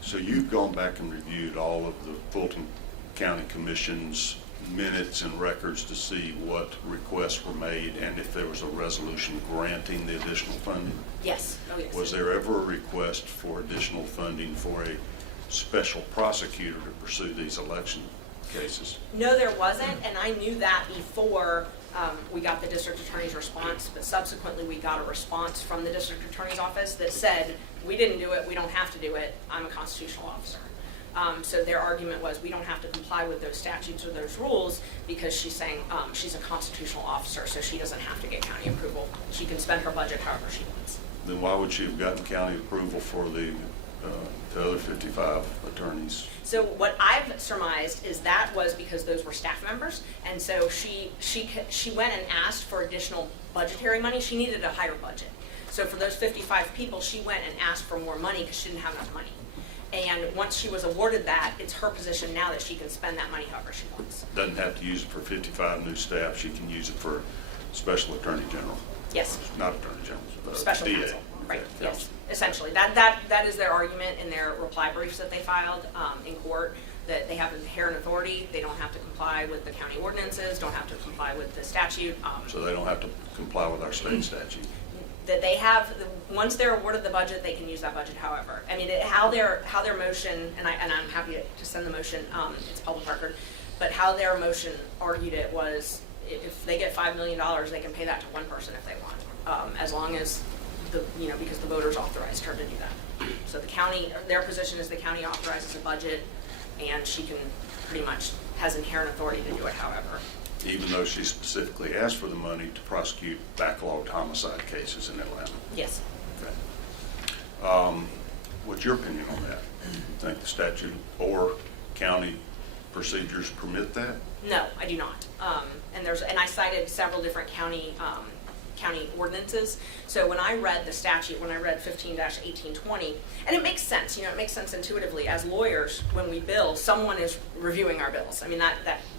So you've gone back and reviewed all of the Fulton County Commission's minutes and records to see what requests were made and if there was a resolution granting the additional funding? Yes. Oh, yes. Was there ever a request for additional funding for a special prosecutor to pursue these election cases? No, there wasn't, and I knew that before we got the district attorney's response, but subsequently we got a response from the district attorney's office that said, we didn't do it, we don't have to do it, I'm a constitutional officer. So their argument was, we don't have to comply with those statutes or those rules because she's saying she's a constitutional officer, so she doesn't have to get county approval. She can spend her budget however she wants. Then why would she have gotten county approval for the other 55 attorneys? So what I've surmised is that was because those were staff members, and so she went and asked for additional budgetary money. She needed a higher budget. So for those 55 people, she went and asked for more money because she didn't have enough money. And once she was awarded that, it's her position now that she can spend that money however she wants. Doesn't have to use it for 55 new staff. She can use it for special attorney general. Yes. Not attorney general, but Special DA. counsel, right, Okay, yes. counsel. Essentially, that is their argument in their reply briefs that they filed in court, that they have inherent authority, they don't have to comply with the county ordinances, don't have to comply with the statute. So they don't have to comply with our state statute. That they have, once they're awarded the budget, they can use that budget however. I mean, how their motion, and I'm happy to send the motion, it's public record, but how their motion argued it was, if they get $5 million, they can pay that to one person if they want, as long as because the voters authorized her to do that. So the county, their position is the county authorizes a budget, and she can pretty much has inherent authority to do it however. Even though she specifically asked for the money to prosecute backlogged homicide cases in Atlanta. Yes. Okay. What's your opinion on that? You think the statute or county procedures permit that? No, I do not. And I cited several different county ordinances. So when I read the statute, when I read 15-1820, and it makes sense, it makes sense intuitively. As lawyers, when we bill, someone is reviewing our bills. I mean,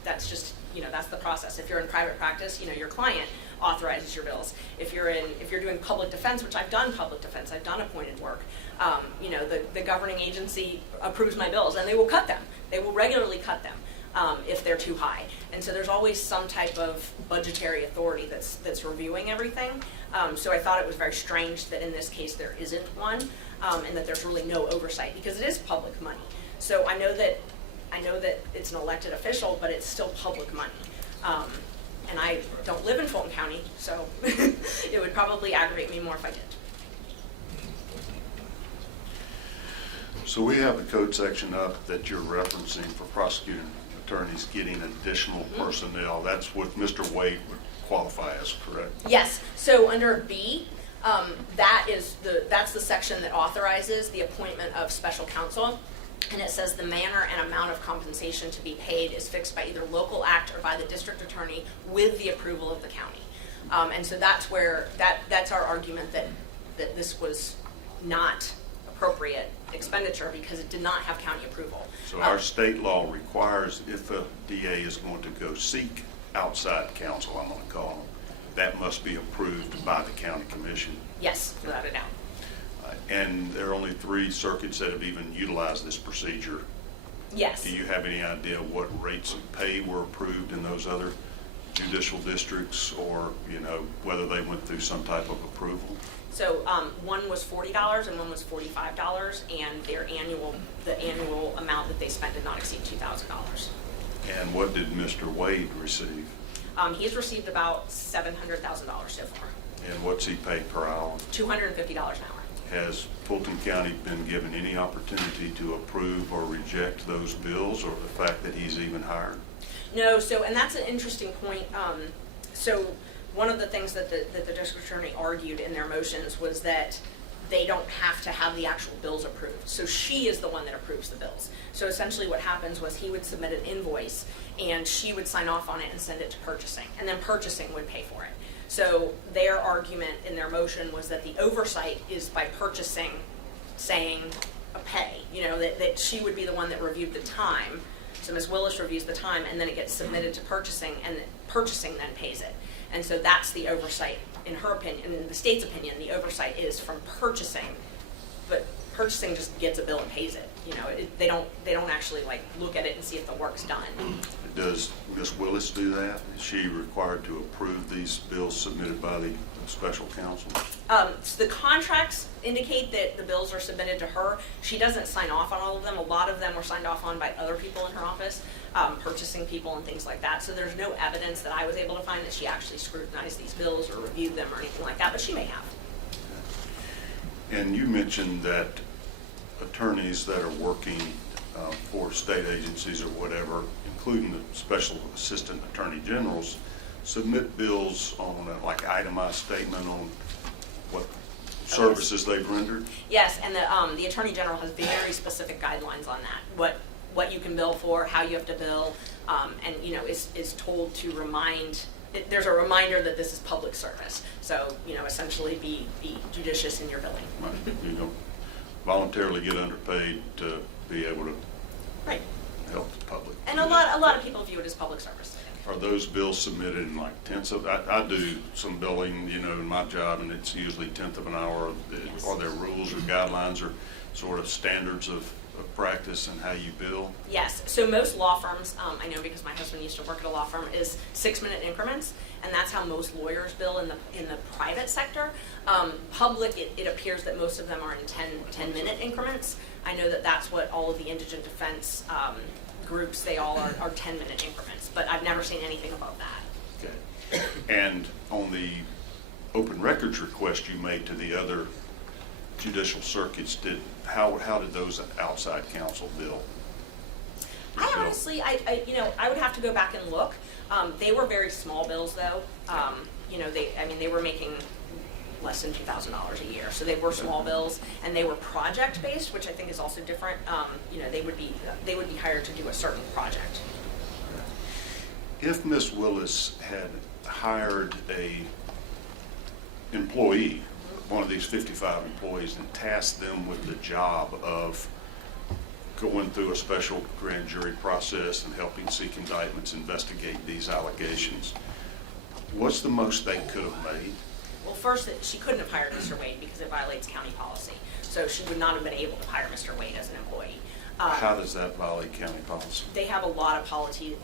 that's just, that's the process. If you're in private practice, your client authorizes your bills. If you're doing public defense, which I've done public defense, I've done appointed work, the governing agency approves my bills, and they will cut them. They will regularly cut them. If they're too high. And so there's always some type of budgetary authority that's reviewing everything. So I thought it was very strange that in this case there isn't one, and that there's really no oversight, because it is public money. So I know that it's an elected official, but it's still public money. And I don't live in Fulton County, so it would probably aggravate me more if I did. So we have the code section up that you're referencing for prosecuting attorneys getting additional personnel. That's what Mr. Wade would qualify as, correct? Yes. So under B, that's the section that authorizes the appointment of special counsel, and it says the manner and amount of compensation to be paid is fixed by either local act or by the district attorney with the approval of the county. And so that's where that's our argument that this was not appropriate expenditure because it did not have county approval. So our state law requires if a DA is going to go seek outside counsel, I'm going to call them, that must be approved by the county commission. Yes, without a doubt. And there are only 3 circuits that have even utilized this procedure. Yes. Do you have any idea what rates of pay were approved in those other judicial districts, or whether they went through some type of approval? So one was $40 and one was $45, and the annual amount that they spent did not exceed $2,000. And what did Mr. Wade receive? He's received about $700,000 so far. And what's he paid per hour? $250 an hour. Has Fulton County been given any opportunity to approve or reject those bills, or the fact that he's even hired? No, and that's an interesting point. So one of the things that the district attorney argued in their motions was that they don't have to have the actual bills approved. So she is the one that approves the bills. So essentially what happens was he would submit an invoice and she would sign off on it and send it to purchasing, and then purchasing would pay for it. So their argument in their motion was that the oversight is by purchasing saying a pay, that she would be the one that reviewed the time. So Ms. Willis reviews the time, and then it gets submitted to purchasing, and purchasing then pays it. And so that's the oversight, in her opinion. In the state's opinion, the oversight is from purchasing, but purchasing just gets a bill and pays it. They don't actually look at it and see if the work's done. Does Ms. Willis do that? Is she required to approve these bills submitted by the special counsel? So the contracts indicate that the bills are submitted to her. She doesn't sign off on all of them. A lot of them were signed off on by other people in her office, purchasing people and things like that. So there's no evidence that I was able to find that she actually scrutinized these bills or reviewed them or anything like that, but she may have. And you mentioned that attorneys that are working for state agencies or whatever, including the special assistant attorney generals, submit bills on itemized statement on what services they've rendered? Yes, and the Attorney General has very specific guidelines on that. What you can bill for, how you have to bill, and is told to remind. There's a reminder that this is public service. So essentially be judicious in your billing. Right. You don't voluntarily get underpaid to be able to Right. help the public. And a lot of people view it as public service, I think. Are those bills submitted in like tenths of, I do some billing, you know, in my job, and it's usually tenth of an hour. Yes. Are there rules or guidelines or sort of standards of practice and how you bill? Yes, so most law firms, I know because my husband used to work at a law firm, is 6-minute increments, and that's how most lawyers bill in the private sector. Public, it appears that most of them are in 10-minute increments. I know that that's what all of the indigent defense groups, they all are 10-minute increments, but I've never seen anything above that. Okay. And on the open records request you made to the other judicial circuits, how did those outside counsel bill? I honestly, I would have to go back and look. They were very small bills though. You know, they were making less than $2,000 a year, so they were small bills, and they were project based, which I think is also different. You know, they would be hired to do a certain project. If Ms. Willis had hired a employee, one of these 55 employees, and tasked them with the job of going through a special grand jury process and helping seek indictments, investigate these allegations, what's the most they could have made? Well, first, she couldn't have hired Mr. Wade because it violates county policy, so she would not have been able to hire Mr. Wade as an employee. How does that violate county policy? They have a lot of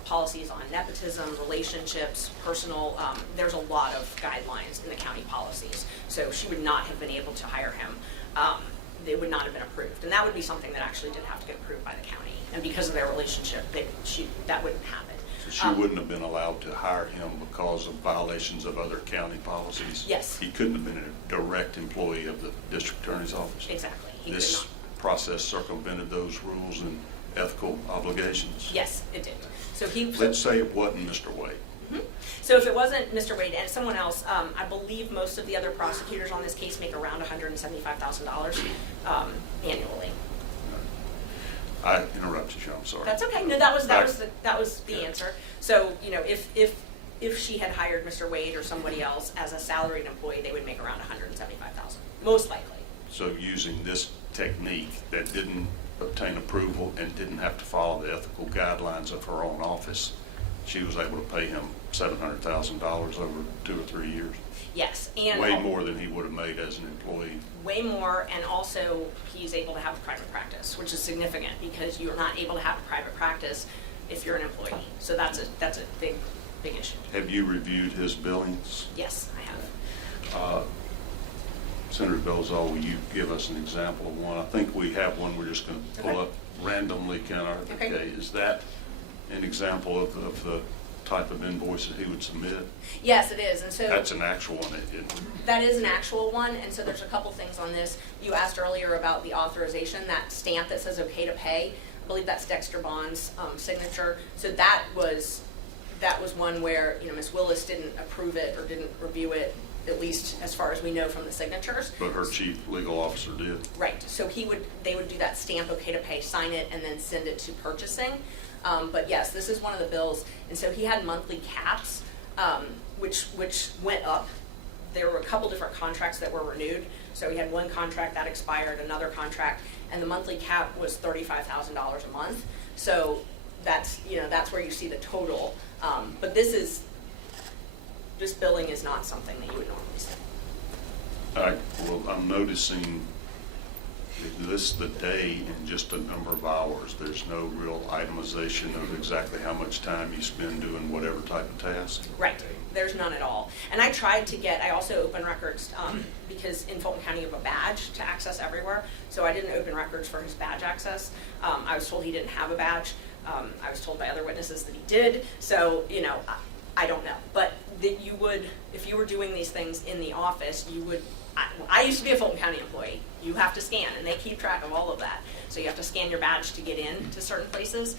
policies on nepotism, relationships, personal, there's a lot of guidelines in the county policies. So she would not have been able to hire him. They would not have been approved. And that would be something that actually did have to get approved by the county. And because of their relationship, that wouldn't happen. So she wouldn't have been allowed to hire him because of violations of other county policies? Yes. He couldn't have been a direct employee of the district attorney's office? Exactly. He This could not. process circumvented those rules and ethical obligations? Yes, it did. So Let's say it wasn't Mr. Wade. Mm-hmm. So if it wasn't Mr. Wade and someone else, I believe most of the other prosecutors on this case make around $175,000 annually. I interrupted you, I'm sorry. That's okay. No, that was the answer. So, you know, if she had hired Mr. Wade or somebody else as a salaried employee, they would make around $175,000, most likely. So using this technique that didn't obtain approval and didn't have to follow the ethical guidelines of her own office, she was able to pay him $700,000 over 2 or 3 years. Yes, and way more than he would have made as an employee. Way more, and also he's able to have a private practice, which is significant because you're not able to have a private practice if you're an employee. So that's a big issue. Have you reviewed his billings? Yes, I have. Senator Belzal, will you give us an example of one? I think we have one we're just going to pull up randomly, kind of. Okay. Is that an example of the type of invoice that he would submit? Yes, it is. And so that's an actual one. That is an actual one, and so there's a couple things on this. You asked earlier about the authorization, that stamp that says okay to pay. I believe that's Dexter Bond's signature. So that was one where, you know, Ms. Willis didn't approve it or didn't review it, at least as far as we know from the signatures. But her chief legal officer did. Right. So they would do that stamp okay to pay, sign it, and then send it to purchasing. But yes, this is one of the bills, and so he had monthly caps, which went up. There were a couple different contracts that were renewed. So he had one contract that expired, another contract, and the monthly cap was $35,000 a month. So that's where you see the total. But this billing is not something that you would normally see. Well, I'm noticing it lists the day in just a number of hours. There's no real itemization of exactly how much time you spend doing whatever type of task. Right. There's none at all. And I tried to I also open records because in Fulton County you have a badge to access everywhere. So I didn't open records for his badge access. I was told he didn't have a badge. I was told by other witnesses that he did. So, you know, I don't know. But that you would, if you were doing these things in the office, you would, I used to be a Fulton County employee. You have to scan, and they keep track of all of that. So you have to scan your badge to get in to certain places.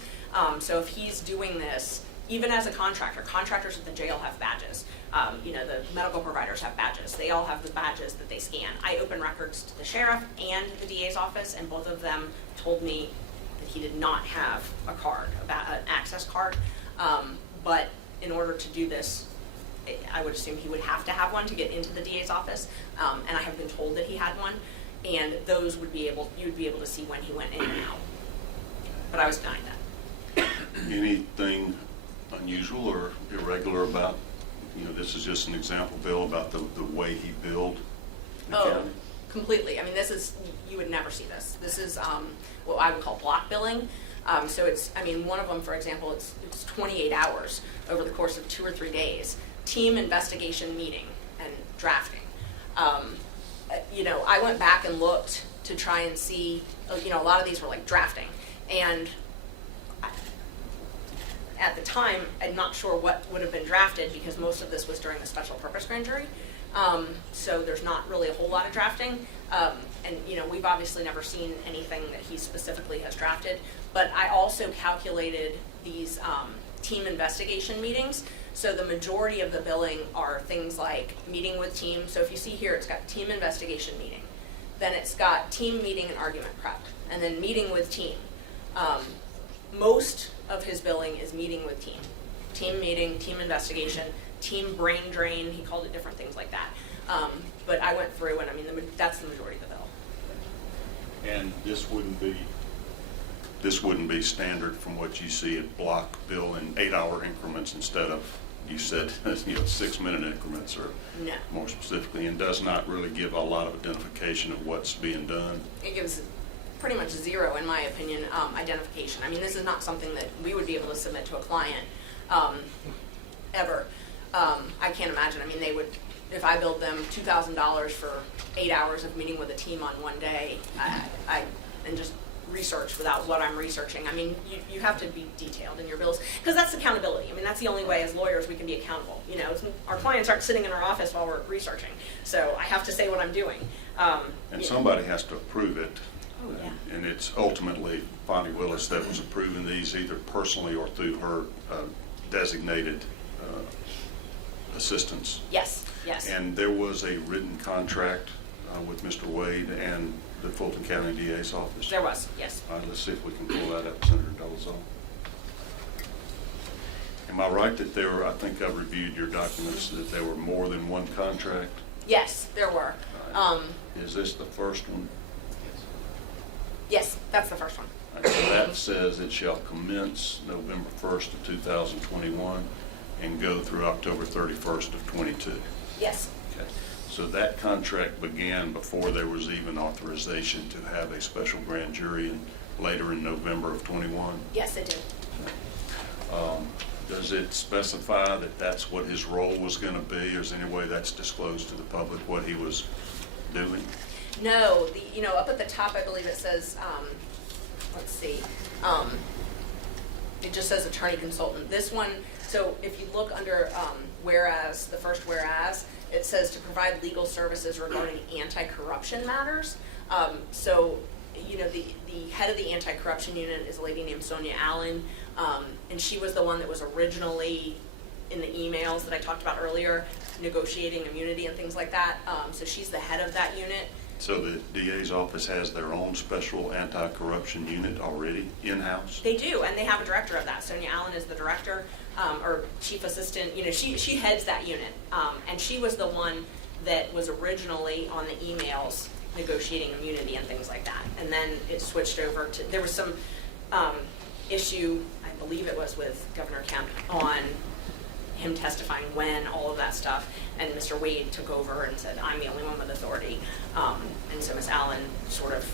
So if he's doing this, even as a contractor, contractors at the jail have badges. You know, the medical providers have badges. They all have the badges that they scan. I open records to the sheriff and the DA's office, and both of them told me that he did not have a card, an access card. But in order to do this, I would assume he would have to have one to get into the DA's office, and I have been told that he had one, and those you would be able to see when he went in and out. But I was denied that. Anything unusual or irregular about, this is just an example, Bill, about the way he billed the Oh, county? completely. I mean, this is, you would never see this. This is what I would call block billing. So it's, I mean, one of them, for example, it's 28 hours over the course of 2 or 3 days. Team investigation meeting and drafting. I went back and looked to try and see, a lot of these were like drafting. And at the time, I'm not sure what would have been drafted because most of this was during the special purpose grand jury. So there's not really a whole lot of drafting. We've obviously never seen anything that he specifically has drafted, but I also calculated these team investigation meetings. So the majority of the billing are things like meeting with team. So if you see here, it's got team investigation meeting. Then it's got team meeting and argument prep, and then meeting with team. Most of his billing is meeting with team. Team meeting, team investigation, team brain drain, he called it different things like that. But I went through and that's the majority of the bill. And this wouldn't be standard from what you see at block bill in 8-hour increments instead of, you said, 6-minute increments, or No. more specifically, and does not really give a lot of identification of what's being done. It gives pretty much zero, in my opinion, identification. I mean, this is not something that we would be able to submit to a client ever. I can't imagine. I mean, they would, if I billed them $2,000 for 8 hours of meeting with a team on one day, and just research without what I'm researching. I mean, you have to be detailed in your bills, because that's accountability. I mean, that's the only way as lawyers we can be accountable. Our clients aren't sitting in our office while we're researching, so I have to say what I'm doing. And somebody has to approve it. Oh, yeah. And it's ultimately Fani Willis that was approving these either personally or through her designated assistants. Yes, yes. And there was a written contract with Mr. Wade and the Fulton County DA's office? There was, yes. All right, let's see if we can pull that up, Senator Dolezal. Am I right that there were, I think I reviewed your documents, that there were more than one contract? Yes, there were. All right. Is this the first one? Yes, that's the first one. All right, so that says it shall commence November 1st of 2021 and go through October 31st of 22. Yes. Okay. So that contract began before there was even authorization to have a special grand jury later in November of 21? Yes, it did. Does it specify that that's what his role was going to be, or is there any way that's disclosed to the public what he was doing? No, up at the top, I believe it says, let's see, it just says attorney consultant. This one, so if you look under whereas, the first whereas, it says to provide legal services regarding anti-corruption matters. The head of the anti-corruption unit is a lady named Sonia Allen, and she was the one that was originally in the emails that I talked about earlier, negotiating immunity and things like that. So she's the head of that unit. So the DA's office has their own special anti-corruption unit already in-house? They do, and they have a director of that. Sonia Allen is the director, or chief assistant. She heads that unit, and she was the one that was originally on the emails negotiating immunity and things like that. And then it switched over to, there was some issue, I believe it was with Governor Kemp, on him testifying when, all of that stuff, and Mr. Wade took over and said, I'm the only one with authority. And so Ms. Allen sort of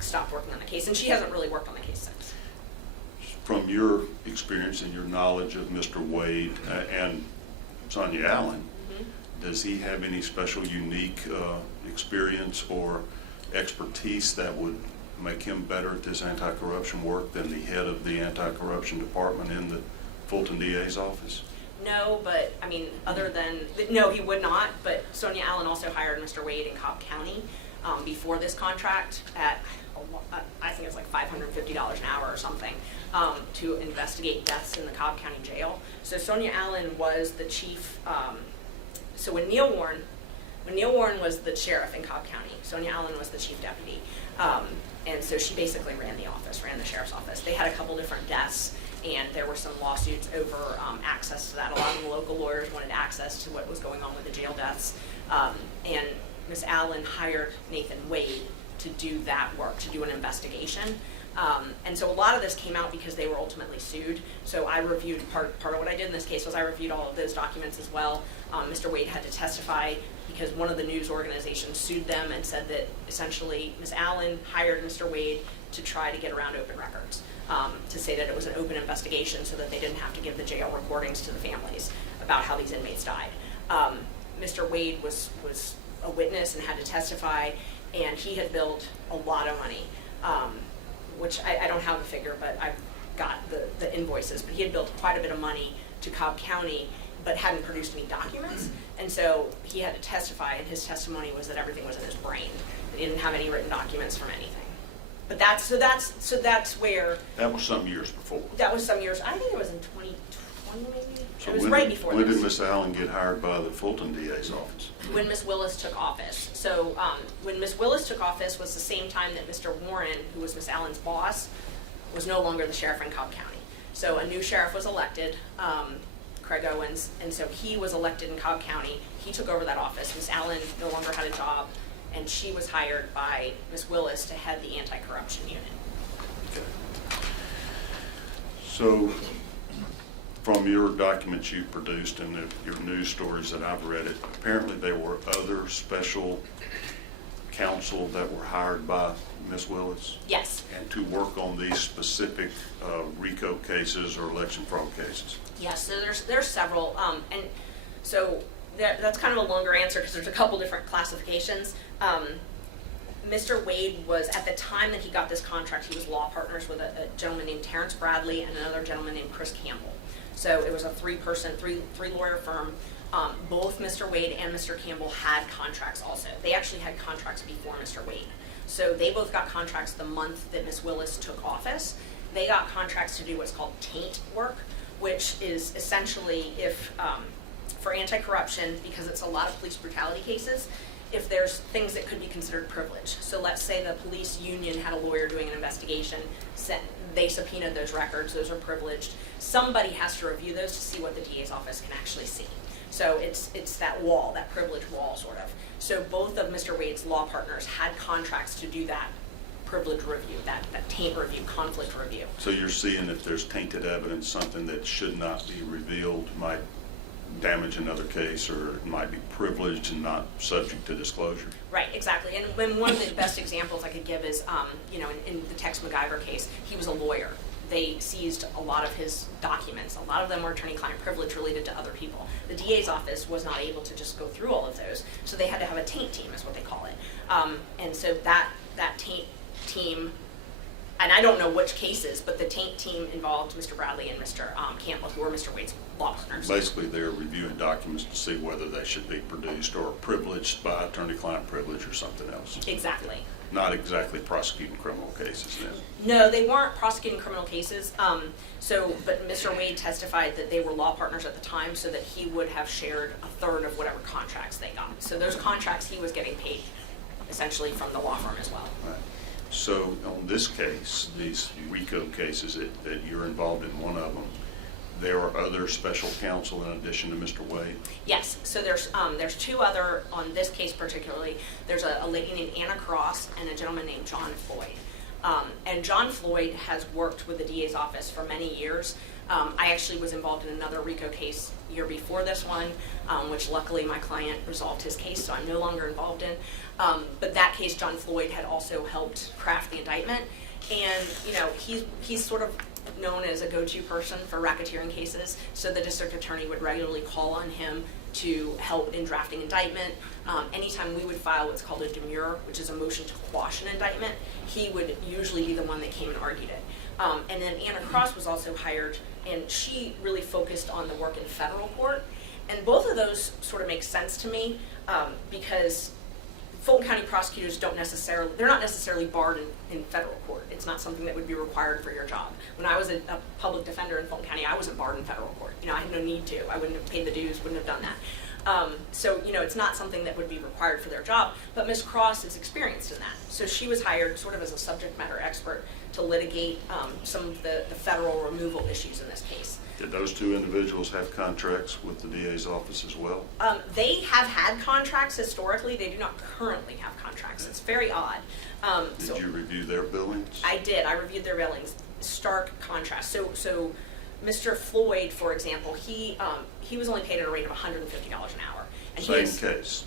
stopped working on the case, and she hasn't really worked on the case since. From your experience and your knowledge of Mr. Wade and Sonia Allen, does he have any special unique experience or expertise that would make him better at this anti-corruption work than the head of the anti-corruption department in the Fulton DA's office? No, but I mean, no, he would not, but Sonia Allen also hired Mr. Wade in Cobb County before this contract at, I think it's like $550 an hour or something, to investigate deaths in the Cobb County Jail. So Sonia Allen was the chief, so when Neil Warren was the sheriff in Cobb County, Sonia Allen was the chief deputy. And so she basically ran the sheriff's office. They had a couple different deaths, and there were some lawsuits over access to that. A lot of the local lawyers wanted access to what was going on with the jail deaths. And Ms. Allen hired Nathan Wade to do that work, to do an investigation. And so a lot of this came out because they were ultimately sued. So I reviewed, part of what I did in this case was I reviewed all of those documents as well. Mr. Wade had to testify because one of the news organizations sued them and said that essentially Ms. Allen hired Mr. Wade to try to get around open records, to say that it was an open investigation so that they didn't have to give the jail recordings to the families about how these inmates died. Mr. Wade was a witness and had to testify, and he had billed a lot of money, which I don't have the figure, but I've got the invoices, but he had billed quite a bit of money to Cobb County, but hadn't produced any documents, and so he had to testify, and his testimony was that everything was in his brain, that he didn't have any written documents from anything. But that's where That was some years before. that was some years. I think it was in 2020, maybe. So It was when right did- before When this. did Miss Allen get hired by the Fulton DA's office? When Miss Willis took office. So when Miss Willis took office was the same time that Mr. Warren, who was Miss Allen's boss, was no longer the sheriff in Cobb County. So a new sheriff was elected, Craig Owens, and so he was elected in Cobb County. He took over that office. Miss Allen no longer had a job, and she was hired by Miss Willis to head the anti-corruption unit. So, from your documents you produced and your news stories that I've read it, apparently there were other special counsel that were hired by Ms. Willis? Yes. And to work on these specific RICO cases or election fraud cases? Yes, so there's several, and so that's kind of a longer answer because there's a couple different classifications. Mr. Wade was, at the time that he got this contract, he was law partners with a gentleman named Terrence Bradley and another gentleman named Chris Campbell. So it was a three lawyer firm. Both Mr. Wade and Mr. Campbell had contracts also. They actually had contracts before Mr. Wade. So they both got contracts the month that Ms. Willis took office. They got contracts to do what's called taint work, which is essentially if, for anti-corruption, because it's a lot of police brutality cases, if there's things that could be considered privilege. So let's say the police union had a lawyer doing an investigation, they subpoenaed those records, those are privileged. Somebody has to review those to see what the DA's office can actually see. So it's that wall, that privilege wall sort of. So both of Mr. Wade's law partners had contracts to do that privilege review, that taint review, conflict review. So you're seeing if there's tainted evidence, something that should not be revealed might damage another case, or it might be privileged and not subject to disclosure? Right, exactly. And when one of the best examples I could give is, in the Tex MacGyver case, he was a lawyer. They seized a lot of his documents. A lot of them were attorney-client privilege related to other people. The DA's office was not able to just go through all of those, so they had to have a taint team, is what they call it. And so that taint team, and I don't know which cases, but the taint team involved Mr. Bradley and Mr. Campbell, who were Mr. Wade's law partners. Basically, they're reviewing documents to see whether they should be produced or privileged by attorney-client privilege or something else. Exactly. Not exactly prosecuting criminal cases then. No, they weren't prosecuting criminal cases. But Mr. Wade testified that they were law partners at the time, so that he would have shared a third of whatever contracts they got. So those contracts he was getting paid essentially from the law firm as well. Right. So on this case, these RICO cases that you're involved in one of them, there are other special counsel in addition to Mr. Wade? Yes, so there's two other, on this case particularly, there's a lady named Anna Cross and a gentleman named John Floyd. And John Floyd has worked with the DA's office for many years. I actually was involved in another RICO case year before this one, which luckily my client resolved his case, so I'm no longer involved in. But that case, John Floyd had also helped craft the indictment. And, he's sort of known as a go-to person for racketeering cases, so the district attorney would regularly call on him to help in drafting indictment. Anytime we would file what's called a demur, which is a motion to quash an indictment, he would usually be the one that came and argued it. And then Anna Cross was also hired, and she really focused on the work in federal court. And both of those sort of make sense to me because Fulton County prosecutors they're not necessarily barred in federal court. It's not something that would be required for your job. When I was a public defender in Fulton County, I wasn't barred in federal court. I had no need to. I wouldn't have paid the dues, wouldn't have done that. So, it's not something that would be required for their job, but Ms. Cross is experienced in that. So she was hired sort of as a subject matter expert to litigate some of the federal removal issues in this case. Did those two individuals have contracts with the DA's office as well? They have had contracts historically. They do not currently have contracts. It's very odd. Did you review their billings? I did. I reviewed their billings. Stark contrast. So Mr. Floyd, for example, he was only paid at a rate of $150 an hour. And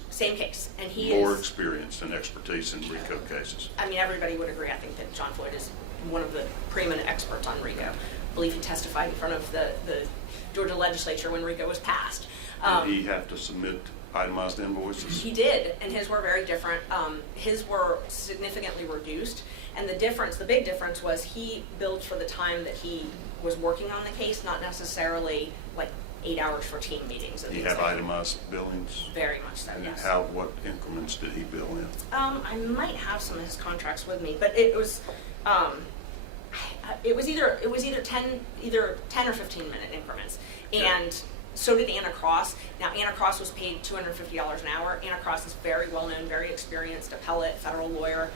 Same case. And he More is experience and expertise in RICO cases. I mean, everybody would agree. I think that John Floyd is one of the preeminent experts on RICO. I believe he testified in front of the Georgia legislature when RICO was passed. Did he have to submit itemized invoices? He did, and his were very different. His were significantly reduced, and the big difference was he billed for the time that he was working on the case, not necessarily like 8 hours for team meetings. Did he have itemized billings? Very much so, And yes. what increments did he bill in? I might have some of his contracts with me, but it was either 10 or 15 minute increments, and so did Anna Cross. Now, Anna Cross was paid $250 an hour. Anna Cross is very well known, very experienced appellate, federal lawyer,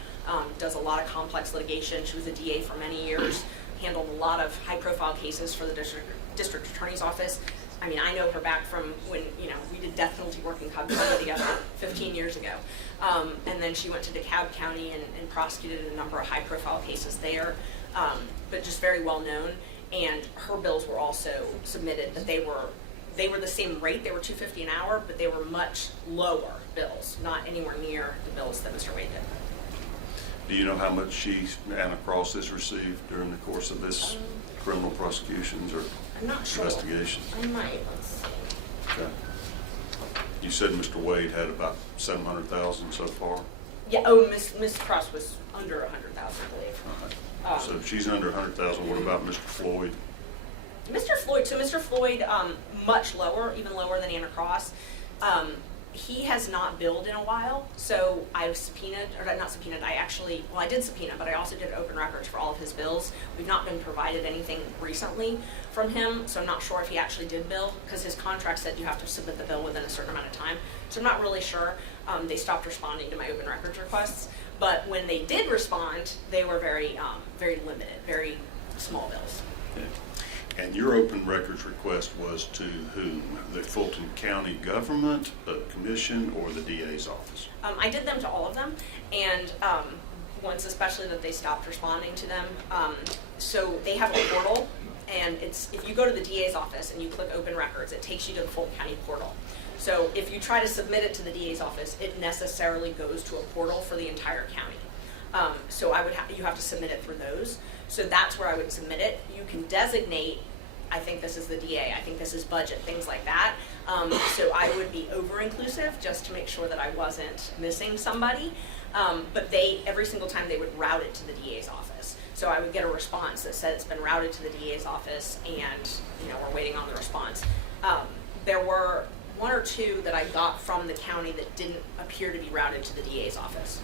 does a lot of complex litigation. She was a DA for many years, handled a lot of high profile cases for the district attorney's office. I mean, I know her back from when, we did death penalty work in Cobb County together 15 years ago. And then she went to DeKalb County and prosecuted a number of high profile cases there, but just very well known. And her bills were also submitted, but they were the same rate. They were $250 an hour, but they were much lower bills, not anywhere near the bills that Mr. Wade did. Do you know how much Anna Cross has received during the course of this criminal prosecutions or I'm not sure. investigations? I might. Let's see. Okay. You said Mr. Wade had about $700,000 so far? Yeah. Miss Cross was under $100,000, I believe. All right. So if she's under $100,000, what about Mr. Floyd? Mr. Floyd, much lower, even lower than Anna Cross. He has not billed in a while, so I did subpoena, but I also did open records for all of his bills. We've not been provided anything recently from him, so I'm not sure if he actually did bill, because his contract said you have to submit the bill within a certain amount of time. So I'm not really sure. They stopped responding to my open records requests, but when they did respond, they were very limited, very small bills. Okay. And your open records request was to whom? The Fulton County government, the commission, or the DA's office? I did them to all of them, and once especially that they stopped responding to them. So they have a portal, and if you go to the DA's office and you click open records, it takes you to the Fulton County portal. So if you try to submit it to the DA's office, it necessarily goes to a portal for the entire county. So you have to submit it through those. So that's where I would submit it. You can designate, I think this is the DA, I think this is budget, things like that. So I would be over-inclusive just to make sure that I wasn't missing somebody. But every single time they would route it to the DA's office. So I would get a response that said it's been routed to the DA's office and we're waiting on the response. There were one or two that I got from the county that didn't appear to be routed to the DA's office.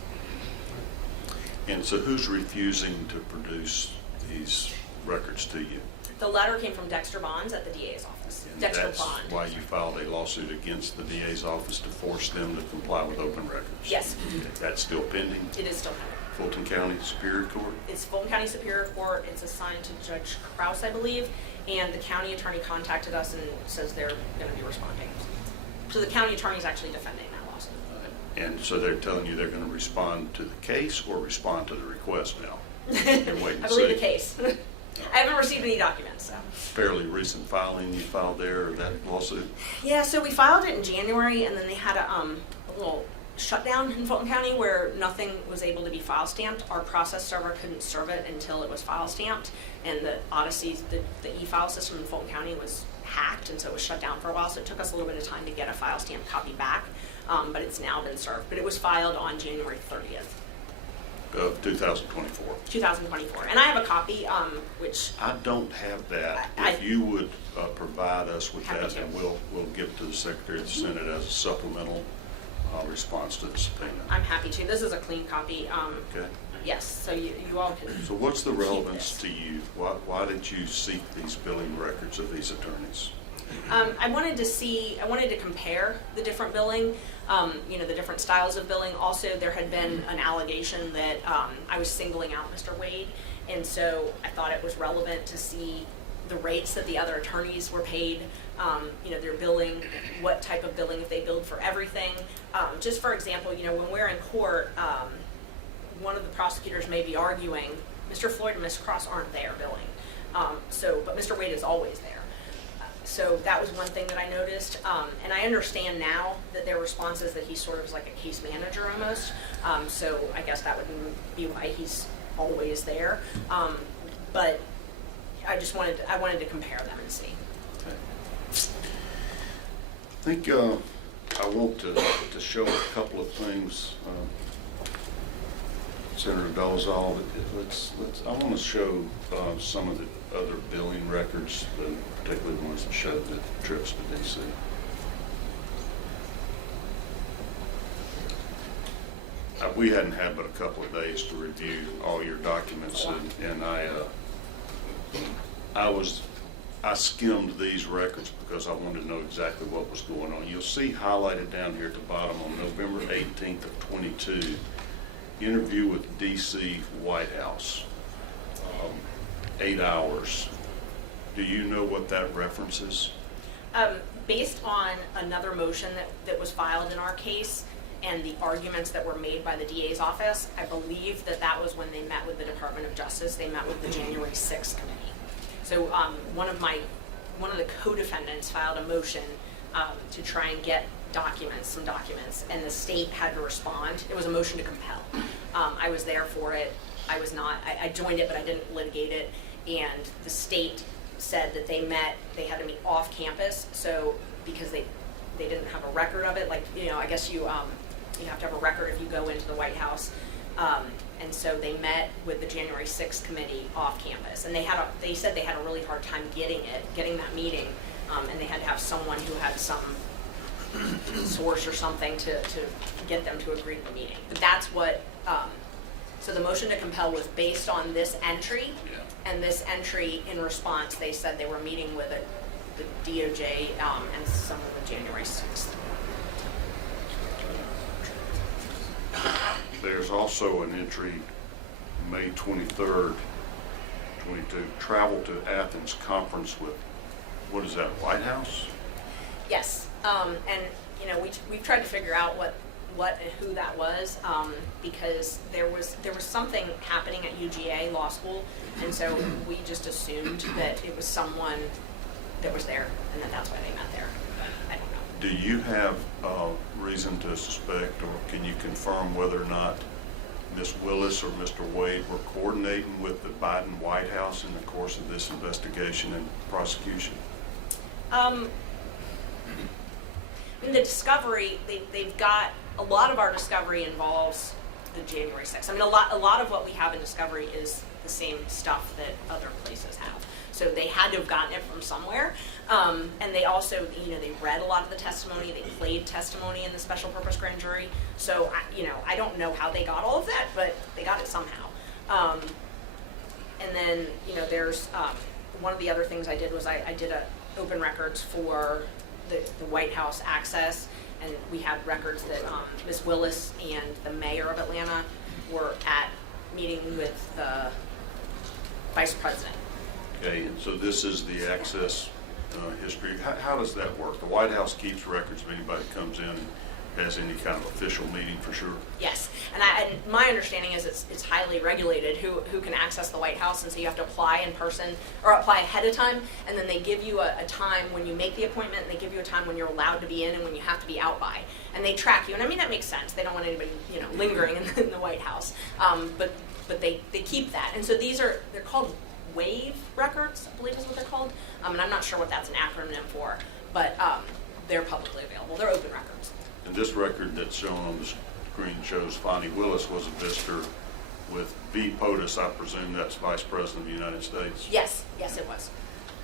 And so who's refusing to produce these records to you? The letter came from Dexter Bonds at the DA's office. And Dexter that's Bond. why you filed a lawsuit against the DA's office to force them to comply with open records? Yes. Okay. That's still pending? It is still pending. Fulton County Superior Court? It's Fulton County Superior Court. It's assigned to Judge Krause, I believe, and the county attorney contacted us and says they're going to be responding. So the county attorney is actually defending that lawsuit. And so they're telling you they're going to respond to the case or respond to the request now? You're waiting I to believe see. the case. I haven't received any documents, so. Fairly recent filing you filed there, that lawsuit? Yeah, so we filed it in January, and then they had a little shutdown in Fulton County where nothing was able to be file stamped. Our process server couldn't serve it until it was file stamped, and the Odyssey, the e-file system in Fulton County was hacked, and so it was shut down for a while. So it took us a little bit of time to get a file stamped copy back, but it's now been served. But it was filed on January 30th. Of 2024. 2024, and I have a copy, which I don't have that. I- If you would provide us with Happy that, to. and we'll give it to the Secretary of the Senate as a supplemental response to the subpoena. I'm happy to. This is a clean copy. Okay. Yes, so you all can. So what's the keep relevance this. to you? Why did you seek these billing records of these attorneys? I wanted to compare the different billing, the different styles of billing. Also, there had been an allegation that I was singling out Mr. Wade, and so I thought it was relevant to see the rates that the other attorneys were paid, their billing, what type of billing, if they billed for everything. Just for example, when we're in court, one of the prosecutors may be arguing, Mr. Floyd and Ms. Cross aren't there billing. But Mr. Wade is always there. So that was one thing that I noticed. And I understand now that their response is that he's sort of like a case manager almost. So I guess that would be why he's always there. But I wanted to compare them and see. I think I want to show a couple of things. Senator Dolezal, I want to show some of the other billing records, particularly ones that show the trips to D.C. We hadn't had but a couple of days to review all your documents, and I skimmed these records because I wanted to know exactly what was going on. You'll see highlighted down here at the bottom on November 18th of 22, interview with D.C. White House, 8 hours. Do you know what that references? Based on another motion that was filed in our case and the arguments that were made by the DA's office, I believe that was when they met with the Department of Justice. They met with the January 6th committee. So one of the co-defendants filed a motion to try and get some documents, and the state had to respond. It was a motion to compel. I was there for it. I joined it, but I didn't litigate it. And the state said that they had to meet off campus, so because they didn't have a record of it, I guess you have to have a record if you go into the White House. And so they met with the January 6th committee off campus, and they said they had a really hard time getting that meeting, and they had to have someone who had some source or something to get them to agree to the meeting. But that's what, so the motion to compel was based on this entry, and this entry in response, they said they were meeting with the DOJ and someone with January 6th. There's also an entry, May 23rd, 22, travel to Athens conference with, what is that, White House? Yes, and we've tried to figure out what and who that was, because there was something happening at UGA Law School, and so we just assumed that it was someone that was there, and that's why they met there. But I don't know. Do you have reason to suspect, or can you confirm whether or not Ms. Willis or Mr. Wade were coordinating with the Biden White House in the course of this investigation and prosecution? In the discovery, they've got a lot of our discovery involves the January 6th. I mean, a lot of what we have in discovery is the same stuff that other places have. So they had to have gotten it from somewhere. And they also, they read a lot of the testimony. They played testimony in the special purpose grand jury. So, I don't know how they got all of that, but they got it somehow. And then, there's one of the other things I did was I did open records for the White House access, and we had records that Ms. Willis and the mayor of Atlanta were at meeting with the vice president. Okay, and so this is the access history. How does that work? The White House keeps records of anybody that comes in and has any kind of official meeting, for sure? Yes, and my understanding is it's highly regulated who can access the White House, and so you have to apply in person or apply ahead of time, and then they give you a time when you make the appointment, and they give you a time when you're allowed to be in and when you have to be out by, and they track you. And I mean, that makes sense. They don't want anybody lingering in the White House, but they keep that. And so they're called WAVE records, I believe is what they're called, and I'm not sure what that's an acronym for, but they're publicly available. They're open records. And this record that's shown on the screen shows Fani Willis was a visitor with V. POTUS. I presume that's Vice President of the United States? Yes, it was.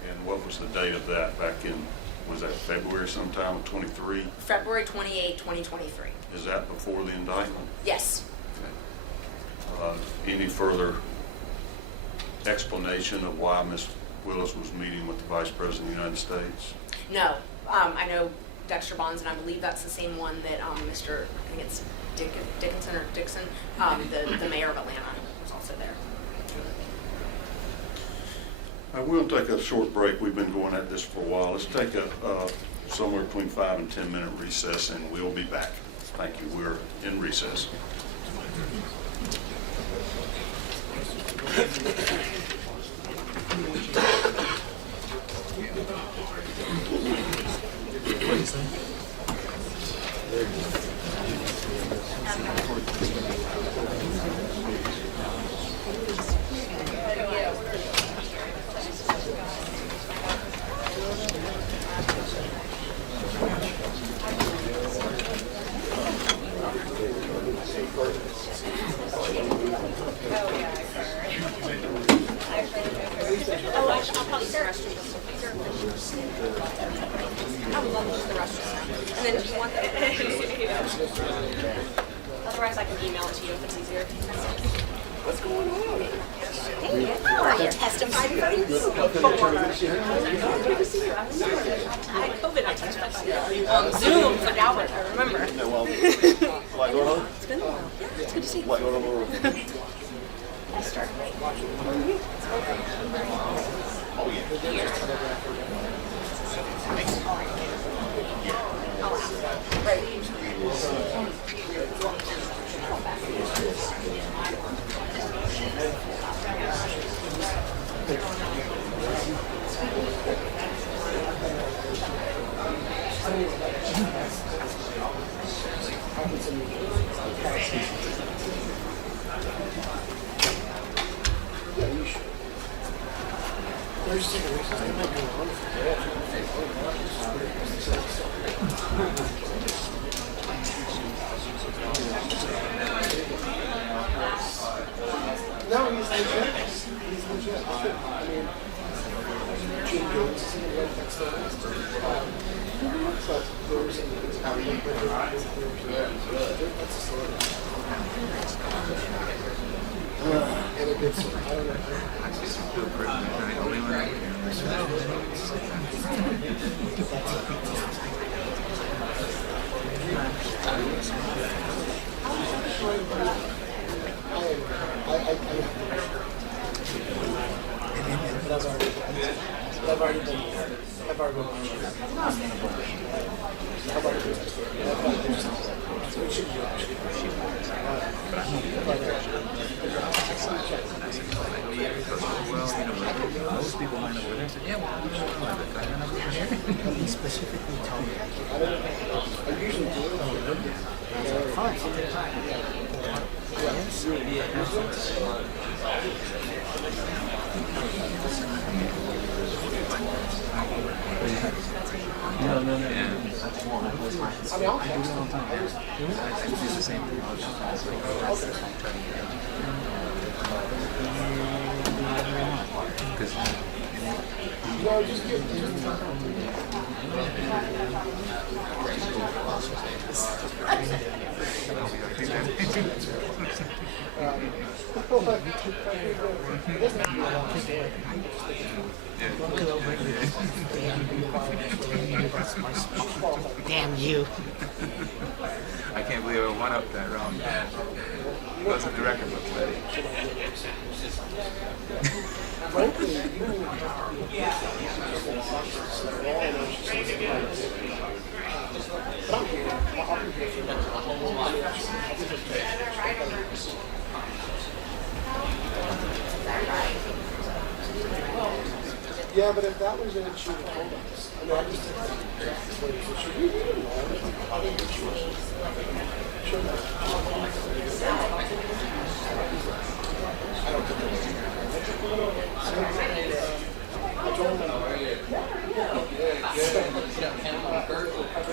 And what was the date of that back in, was that February sometime of 23? February 28, 2023. Is that before the indictment? Yes. Okay. Any further explanation of why Ms. Willis was meeting with the Vice President of the United States? No, I know Dexter Bonds, and I believe that's the same one that Mr. I think it's Dickinson or Dixon, the mayor of Atlanta, was also there. We'll take a short break. We've been going at this for a while. Let's take a somewhere between 5 and 10 minute recess, and we'll be back. Thank you. We're in recess. And then do you want that? Otherwise, I can email it to you if it's easier. What's going on? Hey, how are you? Testify for you. Good to see you. I had COVID. I tested on Zoom for Albert. I remember. It's been a while. Yeah, it's good to see you. Esther. Oh, yeah. No, he's legit. He's legit. I mean, Jim Jones is in the right next to him. But doers and it's how you put it. That's a story. And a good story. I don't know. I've already been. Most people might know where they're saying, yeah, well, he specifically told me. I usually do. Fine, I'll take time. No. I mean, I'll text him. I do the same thing. Because No, just get. damn you. I can't believe I went up that wrong. It wasn't the record books, buddy. Frankly, yeah, but if that was it, she would have told us. I mean, I just didn't should we even know? I think it should.